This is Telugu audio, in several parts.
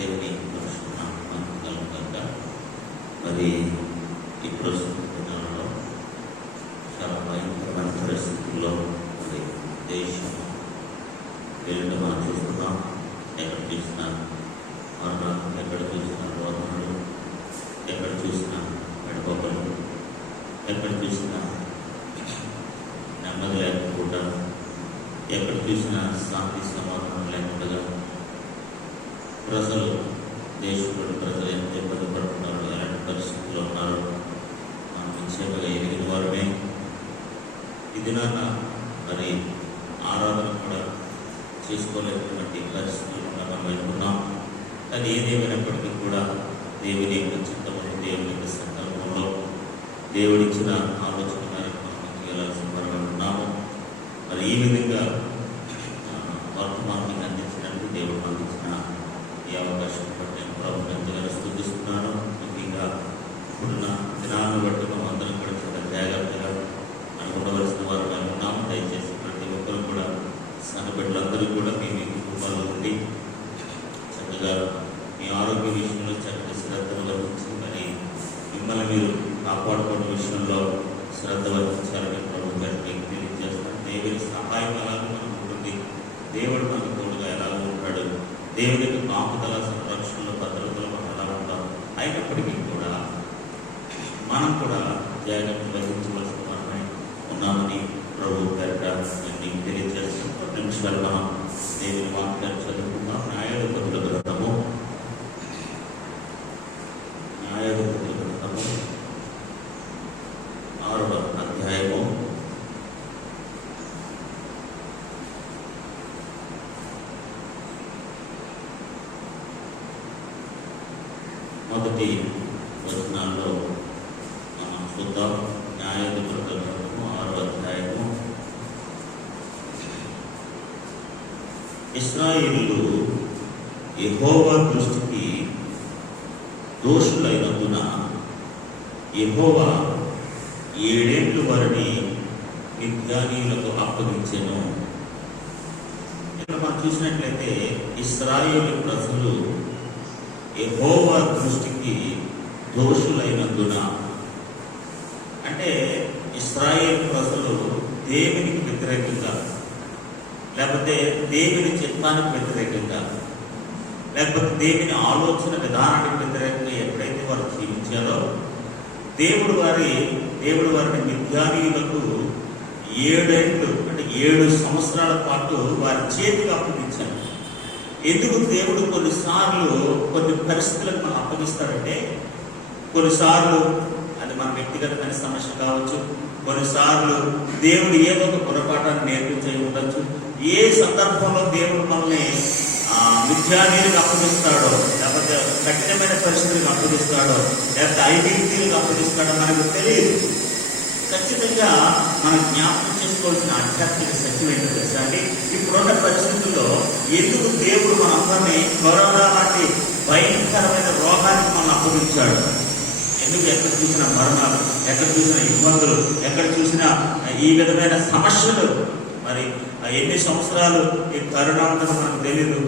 దేవుని కలుగుతాక మరి ఈ ప్రస్తుత దినాలలో చాలా భయంకరమైన పరిస్థితుల్లో మరి దేశం వెళ్ళి మనం చూస్తున్నాం. ఎక్కడ చూసినా మరణాలు, ఎక్కడ చూసినా రోదనలు, ఎక్కడ చూసినా గడపలు, ఎక్కడ చూసినా నెమ్మది లేకుండా, ఎక్కడ చూసినా శాంతి సమాధానం లేకుండా ప్రజలు, దేశంలోని ప్రజలు ఎంత ఇబ్బంది పడుతున్నారు, ఎలాంటి పరిస్థితుల్లో ఉన్నారు మనం నిశ్చయంగా ఎదిగిన వారమే. ఈ దినాన మరి ఆరాధన కూడా చేసుకోలేనటువంటి పరిస్థితులు మనం వెళ్తున్నాం. కానీ ఏదేమైనప్పటికీ కూడా దేవుని యొక్క చిత్తము, దేవుని యొక్క సంకల్పంలో దేవుడిచ్చిన ఆలోచన మేరకు మనం వెళ్ళాల్సిన వారు ఉన్నాము. మరి ఈ విధంగా వర్తమానాన్ని అందించడానికి దేవుడు అందించిన ఈ అవకాశం బట్టి నేను ప్రభుత్వం ఎంతగానో స్తుతిస్తున్నాను. ముఖ్యంగా ఇప్పుడున్న దినాన్ని బట్టి మనం అందరం కూడా చాలా జాగ్రత్తగా ఉండవలసిన వారు మేము ఉన్నాము. దయచేసి ప్రతి ఒక్కరు కూడా సన్నబిడ్డలందరూ కూడా మీ కుటుంబాల్లో ఉండి చక్కగా మీ ఆరోగ్య విషయంలో చక్కటి శ్రద్ధను వహించి మరి మిమ్మల్ని మీరు కాపాడుకోవడం విషయంలో శ్రద్ధ వహించాలని ప్రభుత్వానికి తెలియజేస్తాను. దేవుని సహాయం ఎలాగో మనకు ఉంటుంది, దేవుడు మనకు తోడుగా ఎలాగో ఉంటాడు, దేవుని యొక్క కాపుదల సంరక్షణలో భద్రతలో మనం ఎలా ఉంటాం. అయినప్పటికీ కూడా మనం కూడా జాగ్రత్త వహించవలసిన మనమే ఉన్నామని ప్రభు పేరిట నేను తెలియజేస్తాను. 10 నిమిషాలు మనం దేవుని వాక్యాన్ని చదువుకుందాం. న్యాయాధిపతుల గ్రంథము 6వ అధ్యాయము 1 వచనాల్లో మనం చూద్దాం. న్యాయాధిపతుల గ్రంథము 6వ అధ్యాయము. ఇశ్రాయేలీయులు యెహోవా దృష్టికి దోషులైనందున యెహోవా 7 ఏళ్ళు వారిని మిద్యానీయులకు అప్పగించెను. ఇక్కడ మనం చూసినట్లయితే ఇశ్రాయేలు ప్రజలు యెహోవా దృష్టికి దోషులైనందున, అంటే ఇశ్రాయేలు ప్రజలు దేవునికి వ్యతిరేకంగా, లేకపోతే దేవుని చిత్తానికి వ్యతిరేకంగా, లేకపోతే దేవుని ఆలోచన విధానానికి వ్యతిరేకంగా ఎప్పుడైతే వారు జీవించారో దేవుడు వారిని మిద్యానీయులకు 7 ఏళ్ళు అంటే 7 సంవత్సరాల పాటు వారి చేతికి అప్పగించారు. ఎందుకు దేవుడు కొన్నిసార్లు కొన్ని పరిస్థితులకు మనం అప్పగిస్తాడంటే, కొన్నిసార్లు అది మన వ్యక్తిగతమైన సమస్య కావచ్చు, కొన్నిసార్లు దేవుడు ఏదో ఒక పొరపాటాన్ని నేర్పించే ఉండొచ్చు. ఏ సందర్భంలో దేవుడు మనల్ని మిథ్యానీయులకు అప్పగిస్తాడో, లేకపోతే కఠినమైన పరిస్థితులకు అప్పగిస్తాడో, లేకపోతే ఐడెంటిటీలకు అప్పగిస్తాడో మనకు తెలియదు. ఖచ్చితంగా మనం జ్ఞాపకం చేసుకోవాల్సిన ఆధ్యాత్మిక సత్యం ఏంటో తెలుసా అండి? ఇప్పుడున్న పరిస్థితుల్లో ఎందుకు దేవుడు మన అందరినీ కరోనా లాంటి భయంకరమైన రోగానికి మనం అప్పగించాడు? ఎందుకు ఎక్కడ చూసిన మరణాలు, ఎక్కడ చూసిన ఇబ్బందులు, ఎక్కడ చూసిన ఈ విధమైన సమస్యలు? మరి ఎన్ని సంవత్సరాలు ఈ కరోనా ఉంటుందో మనకు తెలియదు.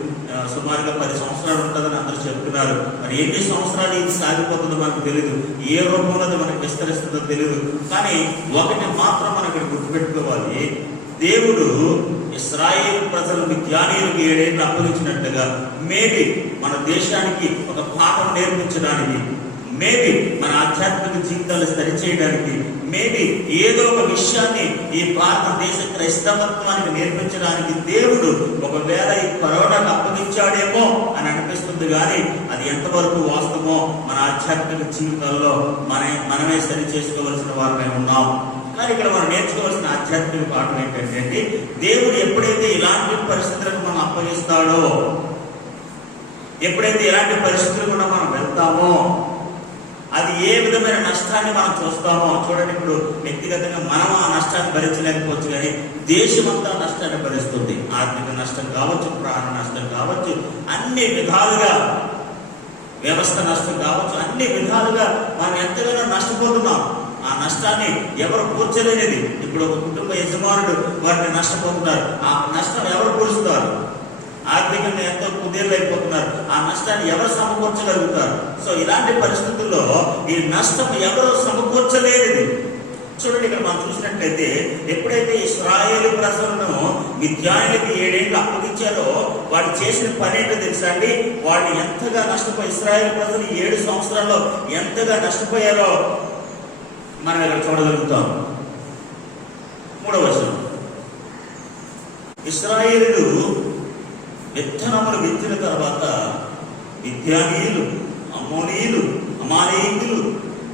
సుమారుగా 10 సంవత్సరాలు ఉంటుందని అందరూ చెప్తున్నారు. మరి ఎన్ని సంవత్సరాలు ఇది సాగిపోతుందో మనకు తెలియదు, ఏ రూపంలో మనకు విస్తరిస్తుందో తెలియదు. కానీ ఒకటి మాత్రం మనం ఇక్కడ గుర్తుపెట్టుకోవాలి, దేవుడు ఇశ్రాయేలు ప్రజలు మిద్యానీయులకు 7 ఏళ్ళు అప్పగించినట్టుగా మేబీ మన దేశానికి ఒక పాఠం నేర్పించడానికి, మేబీ మన ఆధ్యాత్మిక జీవితాలు సరిచేయడానికి, మేబీ ఏదో ఒక విషయాన్ని ఈ భారతదేశ క్రైస్తవత్వానికి నేర్పించడానికి దేవుడు ఒకవేళ ఈ కరోనాకు అప్పగించాడేమో అని అనిపిస్తుంది. కానీ అది ఎంతవరకు వాస్తవమో మన ఆధ్యాత్మిక జీవితాల్లో మనమే సరి చేసుకోవలసిన వారమే ఉన్నాం. కానీ ఇక్కడ మనం నేర్చుకోవాల్సిన ఆధ్యాత్మిక పాఠం ఏంటంటే, దేవుడు ఎప్పుడైతే ఇలాంటి పరిస్థితులకు మనం అప్పగిస్తాడో, ఎప్పుడైతే ఇలాంటి పరిస్థితులు కూడా మనం వెళ్తామో, అది ఏ విధమైన నష్టాన్ని మనం చూస్తామో చూడండి. ఇప్పుడు వ్యక్తిగతంగా మనం ఆ నష్టాన్ని భరించలేకపోవచ్చు, కానీ దేశమంతా నష్టాన్ని భరిస్తుంది. ఆర్థిక నష్టం కావచ్చు, ప్రాణ నష్టం కావచ్చు, అన్ని విధాలుగా వ్యవస్థ నష్టం కావచ్చు, అన్ని విధాలుగా మనం ఎంతగానో నష్టపోతున్నాం. ఆ నష్టాన్ని ఎవరు పూడ్చలేనిది. ఇప్పుడు ఒక కుటుంబ యజమానుడు వారిని నష్టపోతున్నారు, ఆ నష్టం ఎవరు పూడుస్తారు? ఆర్థికంగా ఎంతో కుదేళ్ళు అయిపోతున్నారు. ఆ నష్టాన్ని ఎవరు సమకూర్చగలుగుతారు? సో ఇలాంటి పరిస్థితుల్లో ఈ నష్టం ఎవరు సమకూర్చలేదు. చూడండి, ఇక్కడ మనం చూసినట్లయితే ఎప్పుడైతే ఇశ్రాయేలు ప్రజలను మిద్యానీయులకు 7 ఏళ్ళు అప్పగించారో వాడు చేసిన పని ఏంటో తెలుసా అండి? వాళ్ళు ఎంతగా నష్టపోయి, ఇశ్రాయేలు ప్రజలు 7 సంవత్సరాల్లో ఎంతగా నష్టపోయారో మనం ఇక్కడ చూడగలుగుతాం. 3వ వచనం, ఇశ్రాయేలు విత్తనములు విత్తిన తర్వాత మిద్యానీయులు, అమ్మోనీయులు, అమాలేకులు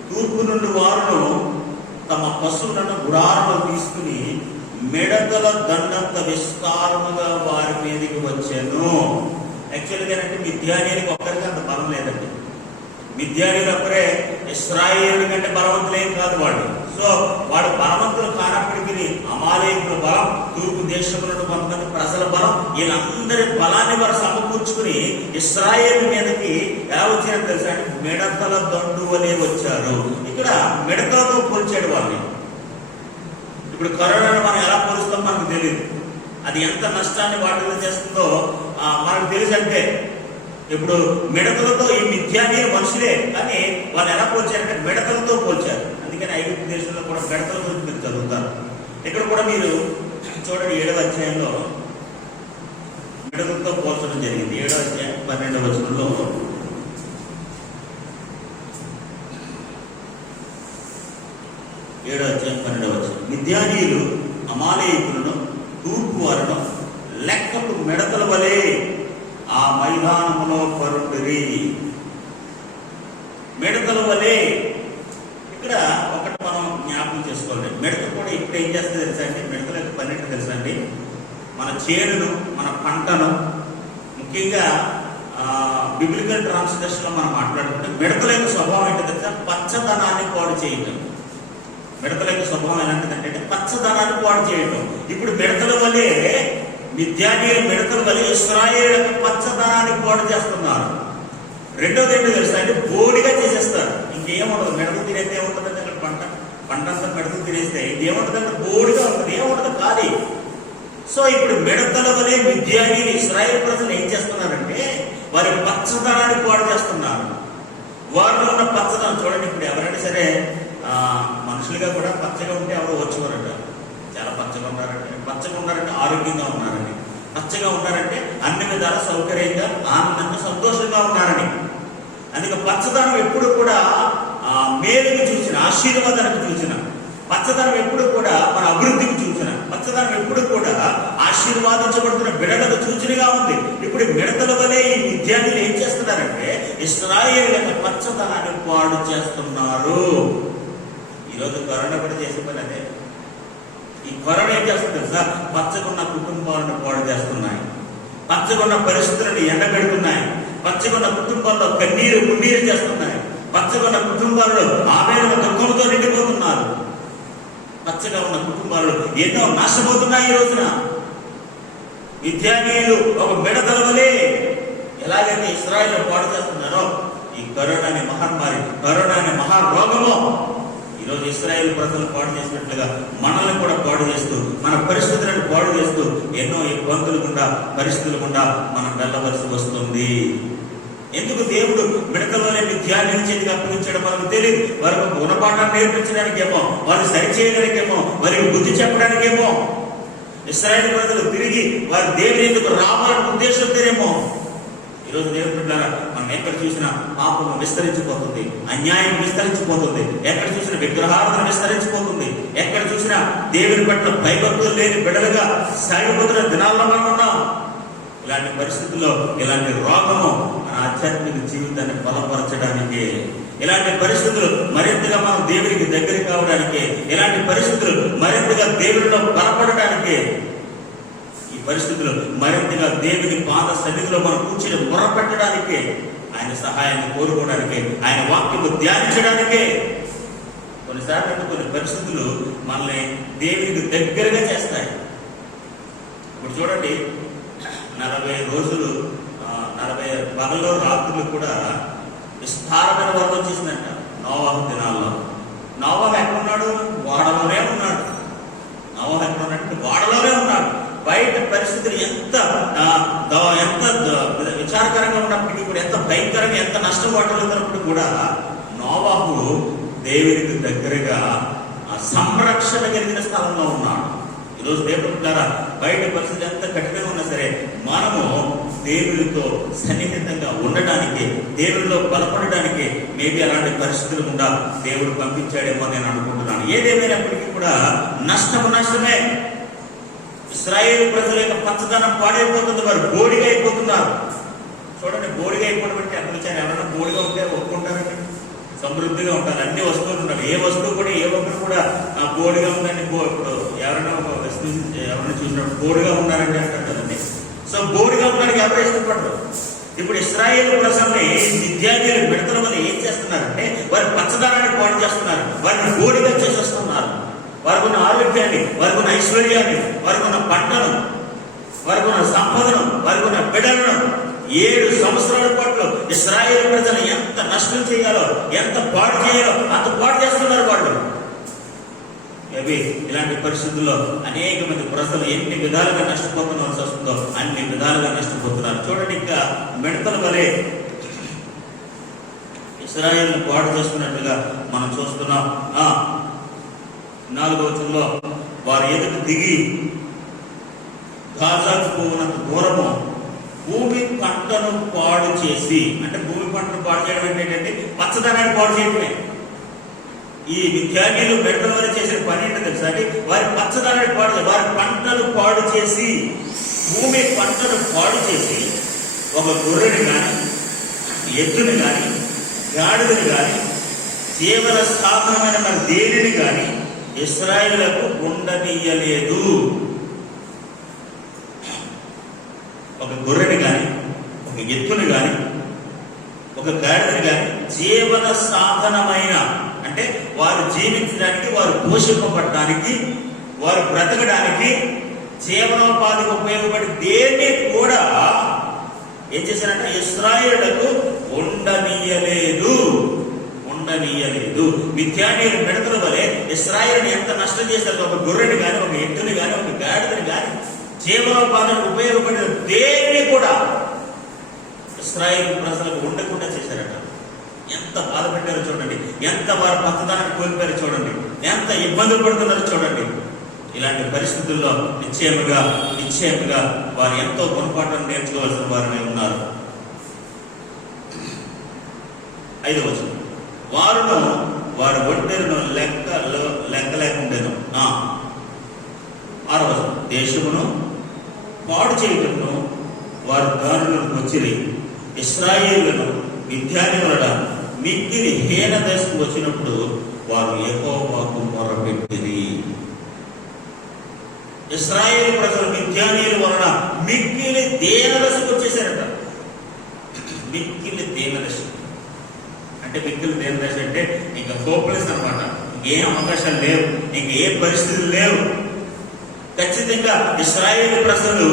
తూర్పు నుండి వారును తమ పశువులను గుడారంలో తీసుకుని మిడతల దండంత విస్తారముగా వారి మీదకి వచ్చాను. యాక్చువల్గా అంటే మిద్యానీయులకు ఒక్కరికి అంత బలం లేదండి. మిద్యానీయులు ఒక్కరే ఇశ్రాయేలు కంటే బలవంతులేం కాదు వాడు. సో వాడు బలవంతులు కానప్పటికీ అమాలేకుల బలం, తూర్పు దేశంలో కొంతమంది ప్రజల బలం, వీళ్ళందరి బలాన్ని వారు సమకూర్చుకుని ఇశ్రాయేలు మీదకి ఎలా వచ్చారో తెలుసా అంటే మిడతల దండు అనే వచ్చారు. ఇక్కడ మిడతలతో పోల్చాడు వాళ్ళని. ఇప్పుడు కరోనాను మనం ఎలా పోలుస్తాం మనకు తెలియదు. అది ఎంత నష్టాన్ని వాటిలో చేస్తుందో మనకు తెలుసు. అంటే ఇప్పుడు మిడతలతో ఈ మిద్యానీయులు మనుషులే, కానీ వాళ్ళు ఎలా పోల్చారంటే మిడతలతో పోల్చారు. అందుకని ఐగుప్తు దేశంలో కూడా మిడతలతో మీరు చదువుతారు. ఇక్కడ కూడా మీరు చూడండి, 7వ అధ్యాయంలో మిడతలతో పోల్చడం జరిగింది. 7వ అధ్యాయం 12వ వచనంలో, 7వ అధ్యాయం 12వ వచనం, మిద్యానీయులు అమాలేకులను తూర్పు వారును లెక్కకు మిడతల వలె ఆ మైదానములో పరుండిరి. మిడతల వలె ఇక్కడ ఒకటి మనం జ్ఞాపకం చేసుకోవాలి. మిడత కూడా ఇప్పుడు ఏం చేస్తుంది తెలుసా అండి? మిడతల యొక్క పని ఏంటో తెలుసా అండి? మన చేనును, మన పంటను, ముఖ్యంగా బిబ్లికల్ ట్రాన్స్లేషన్ లో మనం మాట్లాడుకుంటే మిడతల యొక్క స్వభావం ఏంటో తెలుసా? పచ్చదనాన్ని పాడు చేయటం. మిడతల యొక్క స్వభావం ఎలాంటిదంటే పచ్చదనాన్ని పాడు చేయటం. ఇప్పుడు మిడతల వలె మిద్యానీయులు మిడతల వలె ఇశ్రాయేలుకు పచ్చదనాన్ని పాడు చేస్తున్నారు. రెండోది ఏంటో తెలుసా అంటే బోడిగా చేసేస్తారు. ఇంకేముండదు. మిడతలు తినేస్తే ఏముంటుందంటే అక్కడ పంట అంతా మిడతలు తినేస్తే ఇంకేముంటుందంటే బోడిగా ఉంటుంది, ఏముండదు ఖాళీ. సో ఇప్పుడు మిడతల వలె మిద్యానీయులు ఇశ్రాయేలు ప్రజలు ఏం చేస్తున్నారంటే వారి పచ్చదనాన్ని పాడు చేస్తున్నారు. వారిలో ఉన్న పచ్చదనం చూడండి. ఇప్పుడు ఎవరైనా సరే మనుషులుగా కూడా పచ్చగా ఉంటే ఎవరు వచ్చేవారంట. చాలా పచ్చగా ఉన్నారంటే, పచ్చగా ఉన్నారంటే ఆరోగ్యంగా ఉన్నారని, పచ్చగా ఉన్నారంటే అన్ని విధాల సౌకర్యంగా, ఆనందంగా, సంతోషంగా ఉన్నారని. అందుకే పచ్చదనం ఎప్పుడు కూడా మేలుకి చూసిన, ఆశీర్వాదానికి చూసిన, పచ్చదనం ఎప్పుడు కూడా మన అభివృద్ధికి చూసిన, పచ్చదనం ఎప్పుడు కూడా ఆశీర్వాదించబడుతున్న బిడలకు సూచనగా ఉంది. ఇప్పుడు మిడతల వలె ఈ మిద్యానీయులు ఏం చేస్తున్నారంటే ఇశ్రాయేలు యొక్క పచ్చదనాన్ని పాడు చేస్తున్నారు. ఈరోజు కరోనా కూడా చేసే పని అదే. ఈ కరోనా ఏం చేస్తుంది తెలుసా? పచ్చగున్న కుటుంబాలను పాడు చేస్తున్నాయి, పచ్చగున్న పరిస్థితులను ఎండబెడుతున్నాయి, పచ్చగున్న కుటుంబాల్లో కన్నీరు మున్నీరు చేస్తున్నాయి, పచ్చగున్న కుటుంబాల్లో ఆవేదన దుఃఖంతో నిండిపోతున్నారు, పచ్చగా ఉన్న కుటుంబాలు ఎన్నో నాశపోతున్నాయి. ఈ రోజున విద్యానీయులు ఒక మిడతల వలె ఎలాగైతే ఇశ్రాయేలు పాడు చేస్తున్నారో ఈ కరోనా అనే మహమ్మారి, కరోనా అనే మహారోగము ఈరోజు ఇశ్రాయేలు ప్రజలు పాడు చేసినట్లుగా మనల్ని కూడా పాడు చేస్తూ, మన పరిస్థితులను పాడు చేస్తూ ఎన్నో ఇబ్బందులు గుండా, పరిస్థితులు గుండా మనం వెళ్ళవలసి వస్తుంది. ఎందుకు దేవుడు మిడతల వలె మిద్యానీయుల చేతికి అప్పగించడం మనకు తెలియదు. వారికి గుణపాఠాన్ని నేర్పించడానికేమో, వారు సరిచేయడానికేమో, వారికి బుద్ధి చెప్పడానికేమో, ఇశ్రాయేలు ప్రజలు తిరిగి వారి దేవుని ఎందుకు రావాలని ఉద్దేశంతోనేమో. ఈరోజు దేవుడు బిడ్డలారా, మనం ఎక్కడ చూసినా పాపము విస్తరించిపోతుంది, అన్యాయం విస్తరించిపోతుంది, ఎక్కడ చూసినా విగ్రహారాధన విస్తరించిపోతుంది, ఎక్కడ చూసినా దేవుని పట్ల భయభక్తులు లేని బిడ్డలుగా సాగిపోతున్న దినాల్లో మనం ఉన్నాం. ఇలాంటి పరిస్థితుల్లో ఇలాంటి రోగము మన ఆధ్యాత్మిక జీవితాన్ని బలపరచడానికి, ఇలాంటి పరిస్థితులు మరింతగా మనం దేవునికి దగ్గర కావడానికి, ఇలాంటి పరిస్థితులు మరింతగా దేవునిలో బలపడడానికి, ఈ పరిస్థితులు మరింతగా దేవుని పాద సన్నిధిలో మనం కూర్చొని మొరపెట్టడానికి, ఆయన సహాయాన్ని కోరుకోవడానికి, ఆయన వాక్యము ధ్యానించడానికే. కొన్నిసార్లు కొన్ని పరిస్థితులు మనల్ని దేవునికి దగ్గరగా చేస్తాయి. ఇప్పుడు చూడండి, 40 రోజులు 40 పగలు రాత్రులు కూడా విస్తారమైన వరద వచ్చేసిందంట నోవాహు దినాల్లో. నోవాహు ఎక్కడున్నాడు? వాడలోనే ఉన్నాడు. నోవాహు ఎక్కడ ఉన్నాడు? వాడలోనే ఉన్నాడు. బయట పరిస్థితులు ఎంత విచారకరంగా ఉన్నప్పటికీ కూడా, ఎంత భయంకరంగా, ఎంత నష్టం వాటిల్లుతున్నప్పుడు కూడా నోవాహు దేవునికి దగ్గరగా సంరక్షణ కలిగిన స్థలంలో ఉన్నాడు. ఈరోజు దేవుడుంటారా, బయట పరిస్థితి ఎంత కఠినంగా ఉన్నా సరే మనము దేవునితో సన్నిహితంగా ఉండటానికి, దేవునిలో బలపడడానికి మేబీ అలాంటి పరిస్థితులు కూడా దేవుడు పంపించాడేమో నేను అనుకుంటున్నాను. ఏదేమైనప్పటికీ కూడా నష్టమే. ఇశ్రాయేలు ప్రజల యొక్క పచ్చదనం పాడైపోతుంది, వారు బోడిగా అయిపోతున్నారు. చూడండి, బోడిగా అయిపోవడం అంటే అక్కడ వచ్చారు. ఎవరైనా బోడిగా ఉంటే ఒప్పుకుంటారండి, సమృద్ధిగా ఉంటారు, అన్ని వస్తువులు ఉంటారు. ఏ వస్తువు కూడా, ఏ ఒక్కరు కూడా బోడిగా ఉందని ఇప్పుడు ఎవరైనా చూసినప్పుడు బోడిగా ఉన్నారంటే అంటారు కదండి. సో బోడిగా ఉండడానికి ఎవరు ఇష్టపడరు. ఇప్పుడు ఇశ్రాయేలు ప్రజల్ని విద్యార్థులు విడతల వల్ల ఏం చేస్తున్నారంటే వారి పచ్చదనాన్ని పాడు చేస్తున్నారు, వారిని బోడిగా చేసేస్తున్నారు. వారికి ఉన్న ఆరోగ్యాన్ని, వారికి ఉన్న ఐశ్వర్యాన్ని, వారికి ఉన్న పంటను, వారికి ఉన్న సంపదను, వారికి ఉన్న బిడ్డలను 7 సంవత్సరాల పాటు ఇశ్రాయేలు ప్రజలు ఎంత నష్టం చేయాలో, ఎంత పాడు చేయాలో అంత పాడు చేస్తున్నారు వాళ్ళు. మేబీ ఇలాంటి పరిస్థితుల్లో అనేక మంది ప్రజలు ఎన్ని విధాలుగా నష్టపోతున్నారు వస్తుందో అన్ని విధాలుగా నష్టపోతున్నారు. చూడండి, ఇంకా మిడతల వలె ఇశ్రాయేలును పాడు చేస్తున్నట్లుగా మనం చూస్తున్నాం. 4వ వచనంలో వారు ఎదుటి దిగి గాజాకు పోవునంత దూరము భూమి పంటను పాడు చేసి, అంటే భూమి పంటను పాడు చేయడం ఏంటంటే పచ్చదనాన్ని పాడు చేయడమే. ఈ విద్యార్థులు మిడతల వల్ల చేసిన పని ఏంటో తెలుసా, వారి పచ్చదనాన్ని పాడు చేసి, వారి పంటను పాడు చేసి, భూమి పంటను పాడు చేసి ఒక గొర్రెని కానీ, ఎద్దుని కానీ, గాడిదని కానీ, జీవన సాధనమైన మరి దేనిని కానీ ఇశ్రాయేలులకు ఉండనీయలేదు. ఒక గొర్రెని కానీ, ఒక ఎద్దుని కానీ, ఒక గాడిదని కానీ జీవన సాధనమైన, అంటే వారు జీవించడానికి, వారు పోషింపబడటానికి, వారు బ్రతకడానికి, జీవనోపాధికి ఉపయోగపడి దేన్ని కూడా ఏం చేశారంటే ఇశ్రాయేలులకు ఉండనీయలేదు. మిద్యానీయులు మిడతల వలె ఇశ్రాయేలుని ఎంత నష్టం చేశారు. ఒక గొర్రెని కానీ, ఒక ఎద్దుని కానీ, ఒక గాడిదని కానీ జీవనోపాధికి ఉపయోగపడిన దేన్ని కూడా ఇశ్రాయేలు ప్రజలకు ఉండకుండా చేశారట. ఎంత బాధపెట్టారో చూడండి, ఎంత వారు పచ్చదనాన్ని కోల్పోయారో చూడండి, ఎంత ఇబ్బందులు పడుతున్నారో చూడండి. ఇలాంటి పరిస్థితుల్లో నిశ్చయముగా వారు ఎంతో గుణపాఠం నేర్చుకోవాల్సిన వారనే ఉన్నారు. 5వ వచనం, వారు ఒంటెలను లెక్క లేకుండేను. 6వ వచనం, దేశమును పాడు చేయటమును వారు దారులకు వచ్చిరి. ఇశ్రాయేలులను మిద్యానీయుల మిక్కిలి హీన దశకు వచ్చినప్పుడు వారు యెహోవాకు మొరపెట్టిరి. ఇశ్రాయేలు ప్రజలు మిద్యానీయుల వలన మిక్కిలి దీన దశకు వచ్చేసారట. మిక్కిలి దీన దశ అంటే, మిక్కిలి దీన దశ అంటే ఇంకా హోప్లెస్ అనమాట. ఇంకేం అవకాశాలు లేవు, ఇంక ఏ పరిస్థితులు లేవు. ఖచ్చితంగా ఇశ్రాయేలు ప్రజలు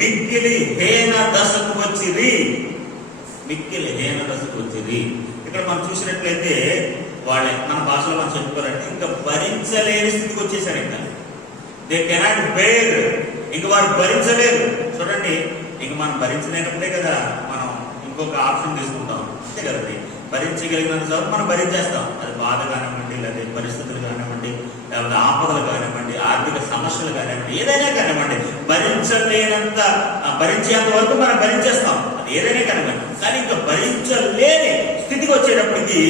మిక్కిలి హీన దశకు వచ్చిరి. ఇక్కడ మనం చూసినట్లయితే మన భాషలో మనం చెప్పుకోవాలంటే ఇంకా భరించలేని స్థితికి వచ్చేసారు. ఇంకా దే కెనాట్ బేర్, ఇంక వారు భరించలేరు. చూడండి, ఇంక మనం భరించలేనప్పుడే కదా మనం ఇంకొక ఆప్షన్ తీసుకుంటాం, అంతే కదండి. భరించగలిగినంత సార్ మనం భరించేస్తాం. అది బాధ కానివ్వండి, లేదా పరిస్థితులు కానివ్వండి, లేకపోతే ఆపదలు కానివ్వండి, ఆర్థిక సమస్యలు కానివ్వండి, ఏదైనా కానివ్వండి, భరించేంత వరకు మనం భరించేస్తాం. అది ఏదైనా కానివ్వండి. కానీ ఇంకా భరించలేని స్థితికి వచ్చేటప్పటికి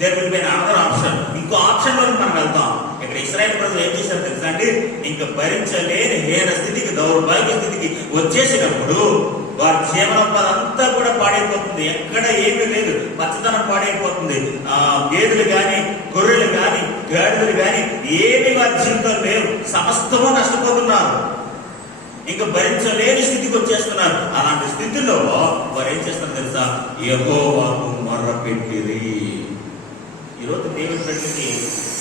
there will be another option, ఇంకో ఆప్షన్ వరకు మనం వెళ్తాం. ఇక్కడ ఇశ్రాయేలు ప్రజలు ఏం చేశారు తెలుసా అండి, ఇంకా భరించలేని హీన స్థితికి, దౌర్భాగ్య స్థితికి వచ్చేసినప్పుడు వారి జీవనోపాధి అంతా కూడా పాడైపోతుంది. ఎక్కడ ఏమీ లేదు, పచ్చదనం పాడైపోతుంది. గేదెలు కానీ, గొర్రెలు కానీ, గాడిదలు కానీ ఏమి వారి జీవితంలో లేవు. సమస్తము నష్టపోతున్నారు. ఇంకా భరించలేని స్థితికి వచ్చేస్తున్నారు. అలాంటి స్థితిలో వారు ఏం చేస్తారు తెలుసా, యెహోవాకు మొర్రపెట్టిరి. ఈరోజు దేవుని బిడ్డలకి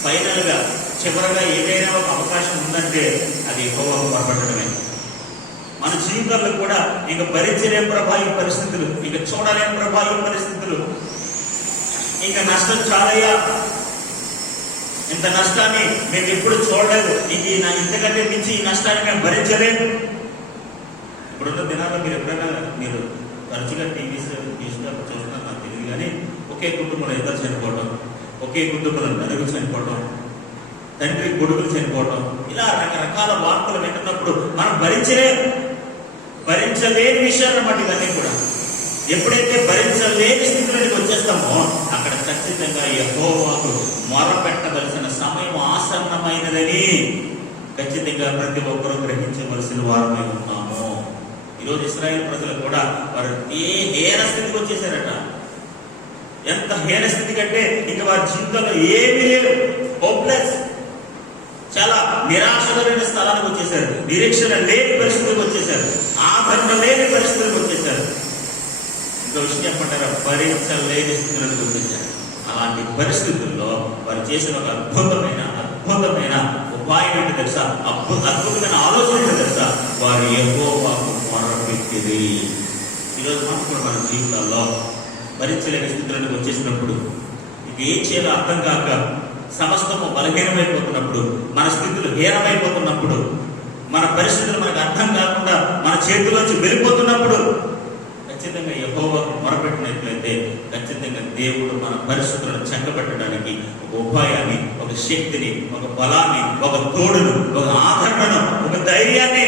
ఫైనల్ గా, చివరగా ఏదైనా ఒక అవకాశం ఉందంటే అది యెహోవాకు మొర్రపెట్టడమే. మన జీవితాల్లో కూడా ఇంకా భరించలేం ప్రభావి పరిస్థితులు, ఇంకా చూడలేం ప్రభావి పరిస్థితులు, ఇంకా నష్టం చాలయ్యా, ఇంత నష్టాన్ని మేము ఎప్పుడు చూడలేదు, ఇంతకంటే మించి ఈ నష్టాన్ని మేము భరించలేము, ఇప్పుడున్న దినాల్లో మీరు ఎప్పుడైనా మీరు తరచుగా టీవీస్ చూస్తున్నారు నాకు తెలియదు, కానీ ఒకే కుటుంబంలో ఇద్దరు చనిపోవటం, ఒకే కుటుంబంలో నలుగురు చనిపోవటం, తండ్రి కొడుకులు చనిపోవటం, ఇలా రకరకాల వార్తలు వింటున్నప్పుడు మనం భరించలేని విషయాలు అన్నమాట ఇవన్నీ కూడా. ఎప్పుడైతే భరించలేని స్థితిలోకి వచ్చేస్తామో అక్కడ ఖచ్చితంగా యెహోవాకు మొరపెట్టవలసిన సమయం ఆసన్నమైనదని ఖచ్చితంగా ప్రతి ఒక్కరూ గ్రహించవలసిన వారమై ఉన్నాము. ఈరోజు ఇశ్రాయేలు ప్రజలు కూడా వారు హీన స్థితికి వచ్చేసారట. ఎంత హీన స్థితి కంటే ఇంకా వారి జీవితంలో ఏమీ లేదు, హోప్లెస్, చాలా నిరాశమైన స్థలానికి వచ్చేసారు, నిరీక్షణ లేని పరిస్థితులకు వచ్చేసారు, ఆదరణ లేని పరిస్థితులకు వచ్చేసారు. ఇంకో విషయం చెప్పంటారా, భరించలేని స్థితులకు వచ్చేసారు. అలాంటి పరిస్థితుల్లో వారు చేసిన ఒక అద్భుతమైన ఉపాయం ఏంటి తెలుసా, అద్భుతమైన ఆలోచన ఏంటి తెలుసా, వారు యెహోవాకు మొరపెట్టిరి. ఈరోజు మనం కూడా మన జీవితాల్లో భరించలేని స్థితులకు వచ్చేసినప్పుడు, ఇక ఏం చేయాలో అర్థం కాక సమస్తము బలహీనమైపోతున్నప్పుడు, మన స్థితులు హీనమైపోతున్నప్పుడు, మన పరిస్థితులు మనకు అర్థం కాకుండా మన చేతిలోంచి వెళ్ళిపోతున్నప్పుడు ఖచ్చితంగా యెహోవాకు మొరపెట్టినట్లయితే ఖచ్చితంగా దేవుడు మన పరిస్థితులను చక్కబెట్టడానికి ఒక ఉపాయాన్ని, ఒక శక్తిని, ఒక బలాన్ని, ఒక తోడును, ఒక ఆదరణను, ఒక ధైర్యాన్ని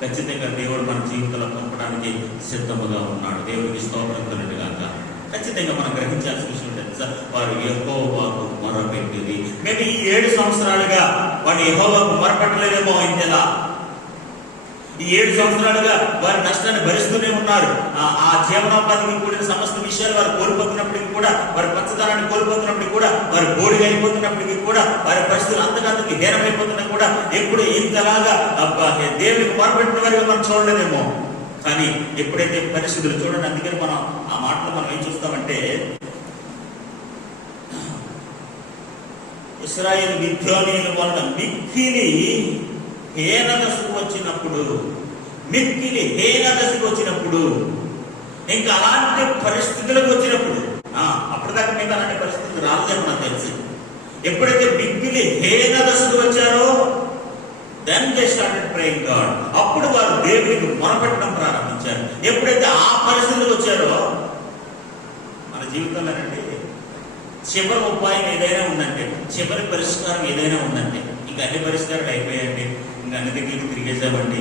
ఖచ్చితంగా దేవుడు మన జీవితంలో పంపడానికి సిద్ధముగా ఉన్నాడు. దేవుడికి స్తోత్రం కలుగుగాక. ఖచ్చితంగా మనం గ్రహించాల్సిన విషయం తెలుసా, వారు యెహోవాకు మొరపెట్టింది. మేము ఈ 7 సంవత్సరాలుగా వాడు యెహోవాకు మొరపెట్టలేదేమో ఇంతలా. ఈ 7 సంవత్సరాలుగా వారి నష్టాన్ని భరిస్తూనే ఉన్నారు. ఆ జీవనోపాధికి కూడిన సమస్త విషయాలు వారు కోల్పోతున్నప్పటికీ కూడా, వారి పచ్చదనాన్ని కోల్పోతున్నప్పటికీ కూడా, వారి బోడిగా అయిపోతున్నప్పటికీ కూడా, వారి పరిస్థితులు అంతకంతకి హీనమైపోతున్నా కూడా ఎప్పుడు ఇంతలాగా దేవునికి మొరపెట్టిన వారిగా మనం చూడలేదేమో. కానీ ఎప్పుడైతే పరిస్థితులు చూడండి, అందుకని మనం ఆ మాటలు మనం ఏం చూస్తామంటే, ఇశ్రాయేలు మిద్యానీయుల వలన మిక్కిలి హీన దశకు వచ్చినప్పుడు, ఇంకా అలాంటి పరిస్థితులకు వచ్చినప్పుడు, అప్పటిదాకా మీకు అలాంటి పరిస్థితులు రాలేదని మనకు తెలిసి, ఎప్పుడైతే మిక్కిలి హీన దశకు వచ్చారో then they started praying God. అప్పుడు వారు దేవునికి మొరపెట్టడం ప్రారంభించారు. ఎప్పుడైతే ఆ పరిస్థితులకు వచ్చారో, మన జీవితంలోనండి చివరి ఉపాయం ఏదైనా ఉందంటే, చివరి పరిష్కారం ఏదైనా ఉందంటే, ఇంకా అన్ని పరిష్కారాలు అయిపోయాయండి, ఇంకా అన్ని దగ్గరికి తిరిగేసామండి,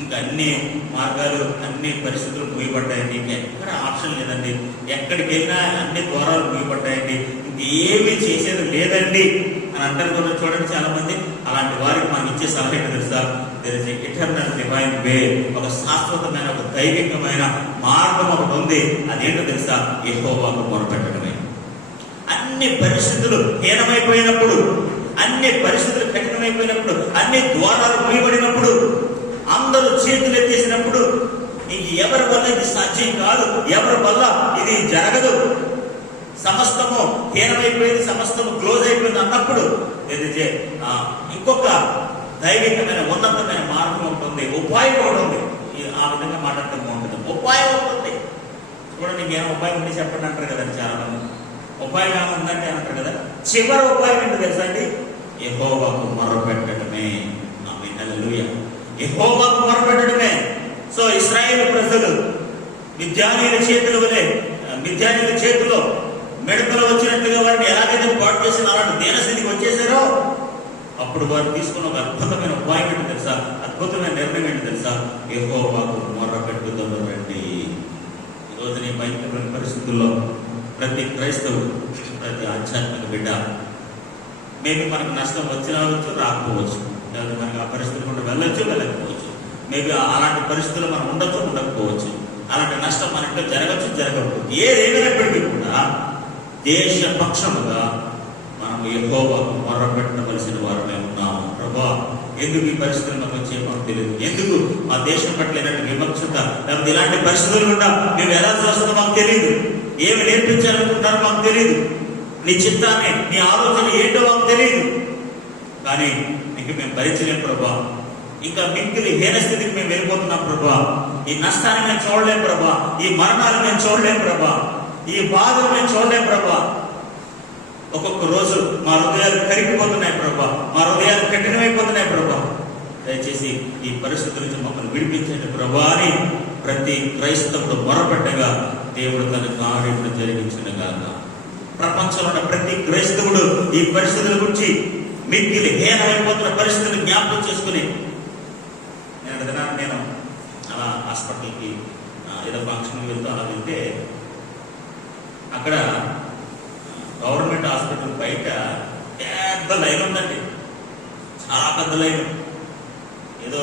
ఇంకా అన్ని మార్గాలు, అన్ని పరిస్థితులు ముగిపడ్డాయండి, ఇంకా ఎక్కడ ఆప్షన్ లేదండి, ఎక్కడికి వెళ్ళినా అన్ని ద్వారాలు ముగిపడ్డాయండి, ఇంకేమీ చేసేది లేదండి అని అంటారు కూడా. చూడండి చాలా మంది. అలాంటి వారికి మనం ఇచ్చే సలహా ఏంటో తెలుసా, there is a eternal divine way. ఒక శాశ్వతమైన, ఒక దైవికమైన మార్గం ఒకటి ఉంది. అదేంటో తెలుసా, యెహోవాకు మొరపెట్టడమే. అన్ని పరిస్థితులు హీనమైపోయినప్పుడు, అన్ని పరిస్థితులు కఠినమైపోయినప్పుడు, అన్ని ద్వారాలు మూయబడినప్పుడు, అందరూ చేతులు ఎత్తేసినప్పుడు, ఇంక ఎవరి వల్ల ఇది సాధ్యం కాదు, ఎవరి వల్ల ఇది జరగదు, సమస్తము హీనమైపోయింది, సమస్తము క్లోజ్ అయిపోయింది అన్నప్పుడు ఏదైతే ఇంకొక దైవికమైన ఉన్నతమైన మార్గం ఉంటుంది, ఉపాయం ఒకటి ఉంది. ఆ విధంగా మాట్లాడటం బాగుంటుంది. ఉపాయం ఉంటుంది. చూడండి, ఇంకేమైనా ఉపాయం ఉంటే చెప్పండి అంటారు కదండి చాలా మంది. ఉపాయం ఏమైనా ఉందంటే అంటారు కదా. చివరి ఉపాయం ఏంటో తెలుసా అండి, యెహోవాకు మొరపెట్టడమే. ఆమేన్, హల్లెలూయా. యెహోవాకు మొరపెట్టడమే. సో ఇశ్రాయేలు ప్రజలు మిద్యానీయుల చేతిలో మిడతలు వచ్చినట్టుగా వారిని ఎలాగైతే పాటు చేసిన అలాంటి దీనస్థితికి వచ్చేసారో, అప్పుడు వారు తీసుకున్న ఒక అద్భుతమైన ఉపాయం ఏంటో తెలుసా, అద్భుతమైన నిర్ణయం ఏంటో తెలుసా, యెహోవాకు మొరపెట్టుదరండి. ఈరోజు నీ భయంకరమైన పరిస్థితుల్లో ప్రతి క్రైస్తవుడు, ప్రతి ఆధ్యాత్మిక బిడ్డ, మేబీ మనకు నష్టం వచ్చినా రాకపోవచ్చు, లేదా మనకు ఆ పరిస్థితులు కూడా వెళ్ళకపోవచ్చు, మేబీ అలాంటి పరిస్థితులు మనం ఉండకపోవచ్చు, అలాంటి నష్టం మన ఇంట్లో జరగకపోవచ్చు. ఏదేమైనప్పటికీ కూడా దేశ పక్షముగా మనం యెహోవాకు మొరపెట్టవలసిన వారమే ఉన్నాము. ప్రభువా, ఎందుకు ఈ పరిస్థితులు మనకు వచ్చే మాకు తెలియదు, ఎందుకు మా దేశం పట్ల ఇలాంటి విమర్శత, లేకపోతే ఇలాంటి పరిస్థితులు కూడా మేము ఎలా చూస్తుందో మాకు తెలియదు, ఏమి నేర్పించాలనుకుంటారో మాకు తెలియదు, నీ చిత్తాన్ని, నీ ఆలోచన ఏంటో మాకు తెలియదు, కానీ ఇంక మేము భరించలేం ప్రభా, ఇంకా మిక్కిలి హీనస్థితికి మేము వెళ్ళిపోతున్నాం ప్రభా, ఈ నష్టాన్ని మేము చూడలేం ప్రభా, ఈ మరణాలు మేము చూడలేం ప్రభా, ఈ బాధలు మేము చూడలేం ప్రభా. ఒక్కొక్క రోజు మా హృదయాలు కరిగిపోతున్నాయి ప్రభా, మా హృదయాలు కఠినమైపోతున్నాయి ప్రభా. దయచేసి ఈ పరిస్థితుల నుంచి మమ్మల్ని విడిపించండి ప్రభువా అని ప్రతి క్రైస్తవుడు మొరపెట్టగా దేవుడు తన కార్యమును జరిగించునుగాక. ప్రపంచంలో ఉన్న ప్రతి క్రైస్తవుడు ఈ పరిస్థితుల గురించి మిక్కిలి హీనమైపోతున్న పరిస్థితులు జ్ఞాపకం చేసుకుని, నేను అలా హాస్పిటల్కి ఏదో ఫంక్షన్కి వెళ్తూ అలా వెళ్తే అక్కడ గవర్నమెంట్ హాస్పిటల్ బయట పెద్ద లైన్ ఉందండి, చాలా పెద్ద లైన్. ఏదో